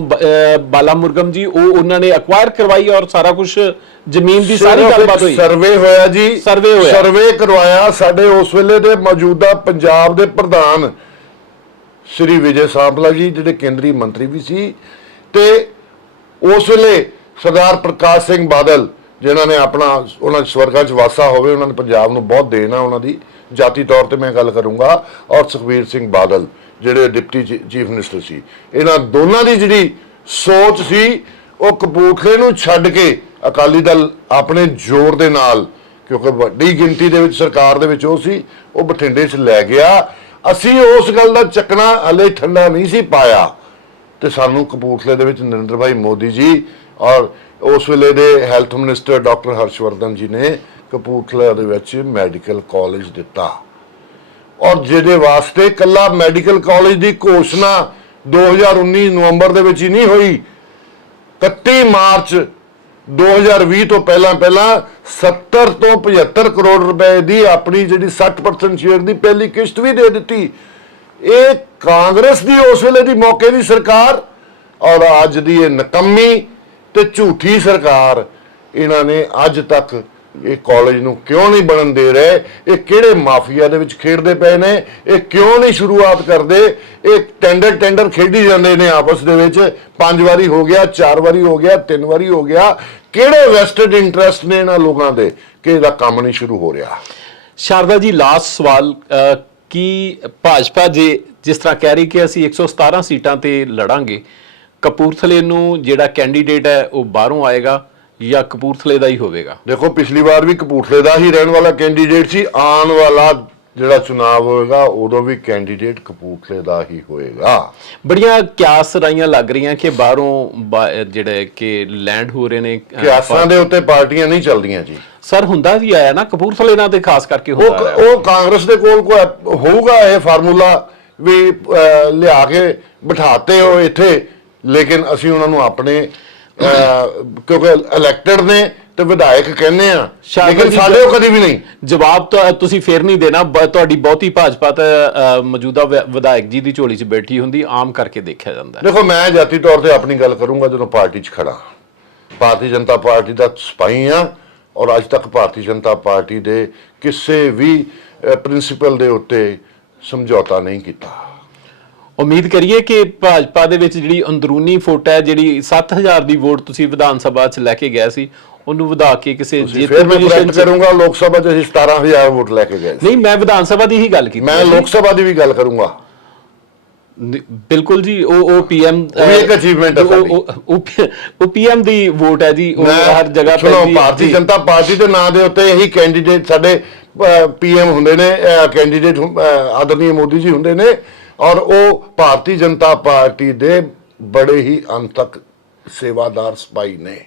ਬਾਲਾ ਮੁਰਗਮ ਜੀ ਉਹ ਉਹਨਾਂ ਨੇ ਅਕਵਾਇਰ ਕਰਵਾਈ ਔਰ ਸਾਰਾ ਕੁਝ ਜ਼ਮੀਨ ਦੀ ਸਾਰੀ ਗੱਲਬਾਤ ਹੋਈ ਸਰਵੇ ਹੋਇਆ ਜੀ ਸਰਵੇ ਹੋਇਆ। ਸਰਵੇ ਕਰਵਾਇਆ ਸਾਡੇ ਉਸ ਵੇਲੇ ਦੇ ਮੌਜੂਦਾ ਪੰਜਾਬ ਦੇ ਪ੍ਰਧਾਨ ਸ਼੍ਰੀ ਵਿਜੇ ਸਾਂਪਲਾ ਜੀ ਜਿਹੜੇ ਕੇਂਦਰੀ ਮੰਤਰੀ ਵੀ ਸੀ ਤੇ ਉਸ ਵੇਲੇ ਸਰਦਾਰ ਪ੍ਰਕਾਸ਼ ਸਿੰਘ ਬਾਦਲ, ਜਿਨ੍ਹਾਂ ਨੇ ਆਪਣਾ ਉਹਨਾਂ ਦੇ ਸਵਰਗਾਂ 'ਚ ਵਾਸਾ ਹੋਵੇ, ਉਹਨਾਂ ਨੇ ਪੰਜਾਬ ਨੂੰ ਬਹੁਤ ਦੇਣ ਆ ਉਹਨਾਂ ਦੀ। ਜਾਤੀ ਤੌਰ ਤੇ ਮੈਂ ਗੱਲ ਕਰੂੰਗਾ, ਔਰ ਸੁਖਬੀਰ ਸਿੰਘ ਬਾਦਲ, ਜਿਹੜੇ ਡਿਪਟੀ ਚੀਫ ਮਿਨਿਸਟਰ ਸੀ। ਇਹਨਾਂ ਦੋਨਾਂ ਦੀ ਜਿਹੜੀ ਸੋਚ ਸੀ, ਉਹ ਕਪੂਰਥਲੇ ਨੂੰ ਛੱਡ ਕੇ ਅਕਾਲੀ ਦਲ ਆਪਣੇ ਜ਼ੋਰ ਦੇ ਨਾਲ, ਕਿਉਂਕਿ ਵੱਡੀ ਗਿਣਤੀ ਦੇ ਵਿੱਚ ਸਰਕਾਰ ਦੇ ਵਿੱਚ ਉਹ ਸੀ, ਉਹ ਬਠਿੰਡੇ 'ਚ ਲੈ ਗਿਆ। ਅਸੀਂ ਉਸ ਗੱਲ ਦਾ ਚੱਕਣਾ ਹਲੇ ਠੰਡਾ ਨਹੀਂ ਸੀ ਪਾਇਆ। ਤੇ ਸਾਨੂੰ ਕਪੂਰਥਲੇ ਦੇ ਵਿੱਚ ਨਰਿੰਦਰ ਭਾਈ ਮੋਦੀ ਜੀ ਔਰ ਉਸ ਵੇਲੇ ਦੇ ਹੈਲਥ ਮਿਨਿਸਟਰ ਡਾਕਟਰ ਹਰਸ਼ਵਰਧਨ ਜੀ ਨੇ ਕਪੂਰਥਲਾ ਦੇ ਵਿੱਚ ਮੈਡੀਕਲ ਕਾਲਜ ਦਿੱਤਾ। ਔਰ ਜਿਹਦੇ ਵਾਸਤੇ ਕੱਲਾ ਮੈਡੀਕਲ ਕਾਲਜ ਦੀ ਘੋਸ਼ਣਾ 2019 ਨਵੰਬਰ ਦੇ ਵਿੱਚ ਹੀ ਨਹੀਂ ਹੋਈ 31 ਮਾਰਚ 2020 ਤੋਂ ਪਹਿਲਾਂ ਪਹਿਲਾਂ 70 ਤੋਂ 75 ਕਰੋੜ ਰੁਪਏ ਦੀ ਆਪਣੀ ਜਿਹੜੀ 60% ਸ਼ੇਅਰ ਦੀ ਪਹਿਲੀ ਕਿਸ਼ਤ ਵੀ ਦੇ ਦਿੱਤੀ। ਇਹ ਕਾਂਗਰਸ ਦੀ ਉਸ ਵੇਲੇ ਦੀ ਮੌਕੇ ਦੀ ਸਰਕਾਰ ਔਰ ਅੱਜ ਦੀ ਇਹ ਨਕੰਮੀ ਤੇ ਝੂਠੀ ਸਰਕਾਰ ਇਹਨਾਂ ਨੇ ਅੱਜ ਤੱਕ ਇਹ ਕਾਲਜ ਨੂੰ ਕਿਉਂ ਨਹੀਂ ਬਣਨ ਦੇ ਰਹੇ? ਇਹ ਕਿਹੜੇ ਮਾਫੀਆ ਦੇ ਵਿੱਚ ਖੇਡਦੇ ਪਏ ਨੇ? ਇਹ ਕਿਉਂ ਨਹੀਂ ਸ਼ੁਰੂਆਤ ਕਰਦੇ? ਇਹ ਟੈਂਡਰ ਟੈਂਡਰ ਖੇਡੀ ਜਾਂਦੇ ਨੇ ਆਪਸ ਦੇ ਵਿੱਚ। ਪੰਜ ਵਾਰੀ ਹੋ ਗਿਆ ਚਾਰ ਵਾਰੀ ਹੋ ਗਿਆ ਤਿੰਨ ਵਾਰੀ ਹੋ ਗਿਆ। ਕਿਹੜੇ ਵੈਸਟਡ ਇੰਟਰਸਟ ਨੇ ਇਹਨਾਂ ਲੋਕਾਂ ਦੇ ਕਿ ਇਹਦਾ ਕੰਮ ਨਹੀਂ ਸ਼ੁਰੂ ਹੋ ਰਿਹਾ? ਸ਼ਾਰਦਾ ਜੀ ਲਾਸਟ ਸਵਾਲ ਅਹ, ਕੀ ਭਾਜਪਾ ਜੇ ਜਿਸ ਤਰ੍ਹਾਂ ਕਹਿ ਰਹੀ ਕਿ ਅਸੀਂ 117 ਸੀਟਾਂ ਤੇ ਲੜਾਂਗੇ ਕਪੂਰਥਲੇ ਨੂੰ ਜਿਹੜਾ ਕੈਂਡੀਡੇਟ ਹੈ ਉਹ ਬਾਹਰੋਂ ਆਏਗਾ ਜਾਂ ਕਪੂਰਥਲੇ ਦਾ ਹੀ ਹੋਵੇਗਾ? ਦੇਖੋ ਪਿਛਲੀ ਵਾਰ ਵੀ ਕਪੂਰਥਲੇ ਦਾ ਹੀ ਰਹਿਣ ਵਾਲਾ ਕੈਂਡੀਡੇਟ ਸੀ। ਆਉਣ ਵਾਲਾ ਜਿਹੜਾ ਚੁਣਾਵ ਹੋਏਗਾ ਉਦੋਂ ਵੀ ਕੈਂਡੀਡੇਟ ਕਪੂਰਥਲੇ ਦਾ ਹੀ ਹੋਏਗਾ। ਬੜੀਆਂ ਕਿਆਸ ਰਾਈਆਂ ਲੱਗ ਰਹੀਆਂ ਕਿ ਬਾਹਰੋਂ ਜਿਹੜੇ ਕਿ ਲੈਂਡ ਹੋ ਰਹੇ ਨੇ ਕਿਆਸਾਂ ਦੇ ਉੱਤੇ ਪਾਰਟੀਆਂ ਨਹੀਂ ਚੱਲਦੀਆਂ ਜੀ। ਸਰ ਹੁੰਦਾ ਵੀ ਆਇਆ ਨਾ ਕਪੂਰਥਲੇ ਨਾਲ ਤੇ ਖਾਸ ਕਰਕੇ ਉਹ ਹੁੰਦਾ। ਉਹ ਕਾਂਗਰਸ ਦੇ ਕੋਲ ਕੋਈ ਹੋਊਗਾ ਇਹ ਫਾਰਮੂਲਾ ਵੀ ਲਿਆ ਕੇ ਬਿਠਾਤੇ ਹੋ ਇੱਥੇ। ਲੇਕਿਨ ਅਸੀਂ ਉਹਨਾਂ ਨੂੰ ਆਪਣੇ ਕਿਉਂਕਿ ਇਲੈਕਟਡ ਨੇ ਤੇ ਵਿਧਾਇਕ ਕਹਿੰਦੇ ਆ ਲੇਕਿਨ ਸਾਡੇ ਉਹ ਕਦੀ ਵੀ ਨਹੀਂ। ਜਵਾਬ ਤਾਂ ਤੁਸੀਂ ਫੇਰ ਨਹੀਂ ਦੇਣਾ ਤੁਹਾਡੀ ਬਹੁਤੀ ਭਾਜਪਾ ਤਾਂ ਮੌਜੂਦਾ ਵਿਧਾਇਕ ਜੀ ਦੀ ਝੋਲੀ 'ਚ ਬੈਠੀ ਹੁੰਦੀ ਆਮ ਕਰਕੇ ਦੇਖਿਆ ਜਾਂਦਾ। ਦੇਖੋ ਮੈਂ ਜਾਤੀ ਤੌਰ ਤੇ ਆਪਣੀ ਗੱਲ ਕਰੂੰਗਾ ਜਦੋਂ ਪਾਰਟੀ 'ਚ ਖੜਾ। ਭਾਰਤੀ ਜਨਤਾ ਪਾਰਟੀ ਦਾ ਸਿਪਾਹੀ ਆ ਔਰ ਅੱਜ ਤੱਕ ਭਾਰਤੀ ਜਨਤਾ ਪਾਰਟੀ ਦੇ ਕਿਸੇ ਵੀ ਪ੍ਰਿੰਸੀਪਲ ਦੇ ਉੱਤੇ ਸਮਝੌਤਾ ਨਹੀਂ ਕੀਤਾ। ਉਮੀਦ ਕਰੀਏ ਕਿ ਭਾਜਪਾ ਦੇ ਵਿੱਚ ਜਿਹੜੀ ਅੰਦਰੂਨੀ ਫੋਟ ਹੈ ਜਿਹੜੀ 7000 ਦੀ ਵੋਟ ਤੁਸੀਂ ਵਿਧਾਨ ਸਭਾ 'ਚ ਲੈ ਕੇ ਗਏ ਸੀ ਉਹਨੂੰ ਵਧਾ ਕੇ ਕਿਸੇ ਜਿੱਤ ਫਿਰ ਮੈਂ 'ਚ- ਕਰੂੰਗਾ ਲੋਕ ਸਭਾ 'ਚ ਅਸੀਂ 17000 ਵੋਟ ਲੈ ਕੇ ਗਏ ਸੀ। ਨਹੀਂ ਮੈਂ ਵਿਧਾਨ ਸਭਾ ਦੀ ਹੀ ਗੱਲ ਕੀਤੀ ਮੈਂ ਲੋਕ ਸਭਾ ਦੀ ਵੀ ਗੱਲ ਕਰੂੰਗਾ ਬਿਲਕੁਲ ਜੀ ਉਹ ਉਹ ਪੀਐਮ ਉਹ ਇੱਕ achievement ਹੈ ਸਾਡੀ। ਉਹ ਪੀਐਮ ਦੀ ਵੋਟ ਹੈ ਜੀ ਉਹ ਹਰ ਜਗ੍ਹਾ ਪੈਂਦੀ ਹੈ। ਭਾਰਤੀ। ਜਨਤਾ ਪਾਰਟੀ ਦੇ ਨਾਂ ਦੇ ਉੱਤੇ ਇਹੀ ਕੈਂਡੀਡੇਟ ਸਾਡੇ ਪੀਐਮ ਹੁੰਦੇ ਨੇ ਕੈਂਡੀਡੇਟ ਆਦਰਨੀय ਮੋਦੀ ਜੀ ਹੁੰਦੇ ਨੇ ਔਰ ਉਹ ਭਾਰਤੀ ਜਨਤਾ ਪਾਰਟੀ ਦੇ ਬੜੇ ਹੀ ਅੰਤ ਤੱਕ ਸੇਵਾਦਾਰ ਸਿਪਾਹੀ ਨੇ।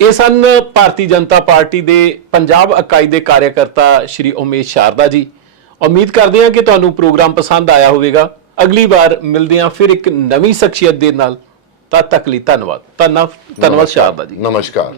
ਇਹ ਸਨ ਭਾਰਤੀ ਜਨਤਾ ਪਾਰਟੀ ਦੇ ਪੰਜਾਬ ਇਕਾਈ ਦੇ ਕਾਰਜਕਰਤਾ ਸ਼੍ਰੀ ਉਮੇਸ਼ ਸ਼ਾਰਦਾ ਜੀ। ਉਮੀਦ ਕਰਦੇ ਹਾਂ ਕਿ ਤੁਹਾਨੂੰ ਪ੍ਰੋਗਰਾਮ ਪਸੰਦ ਆਇਆ ਹੋਵੇਗਾ। ਅਗਲੀ ਵਾਰ ਮਿਲਦੇ ਹਾਂ ਫਿਰ ਇੱਕ ਨਵੀਂ ਸ਼ਖਸੀਅਤ ਦੇ ਨਾਲ। ਤਦ ਤੱਕ ਲਈ ਧੰਨਵਾਦ। ਧੰਨਵਾਦ ਧੰਨਵਾਦ ਸ਼ਾਰਦਾ ਜੀ। ਨਮਸਕਾਰ।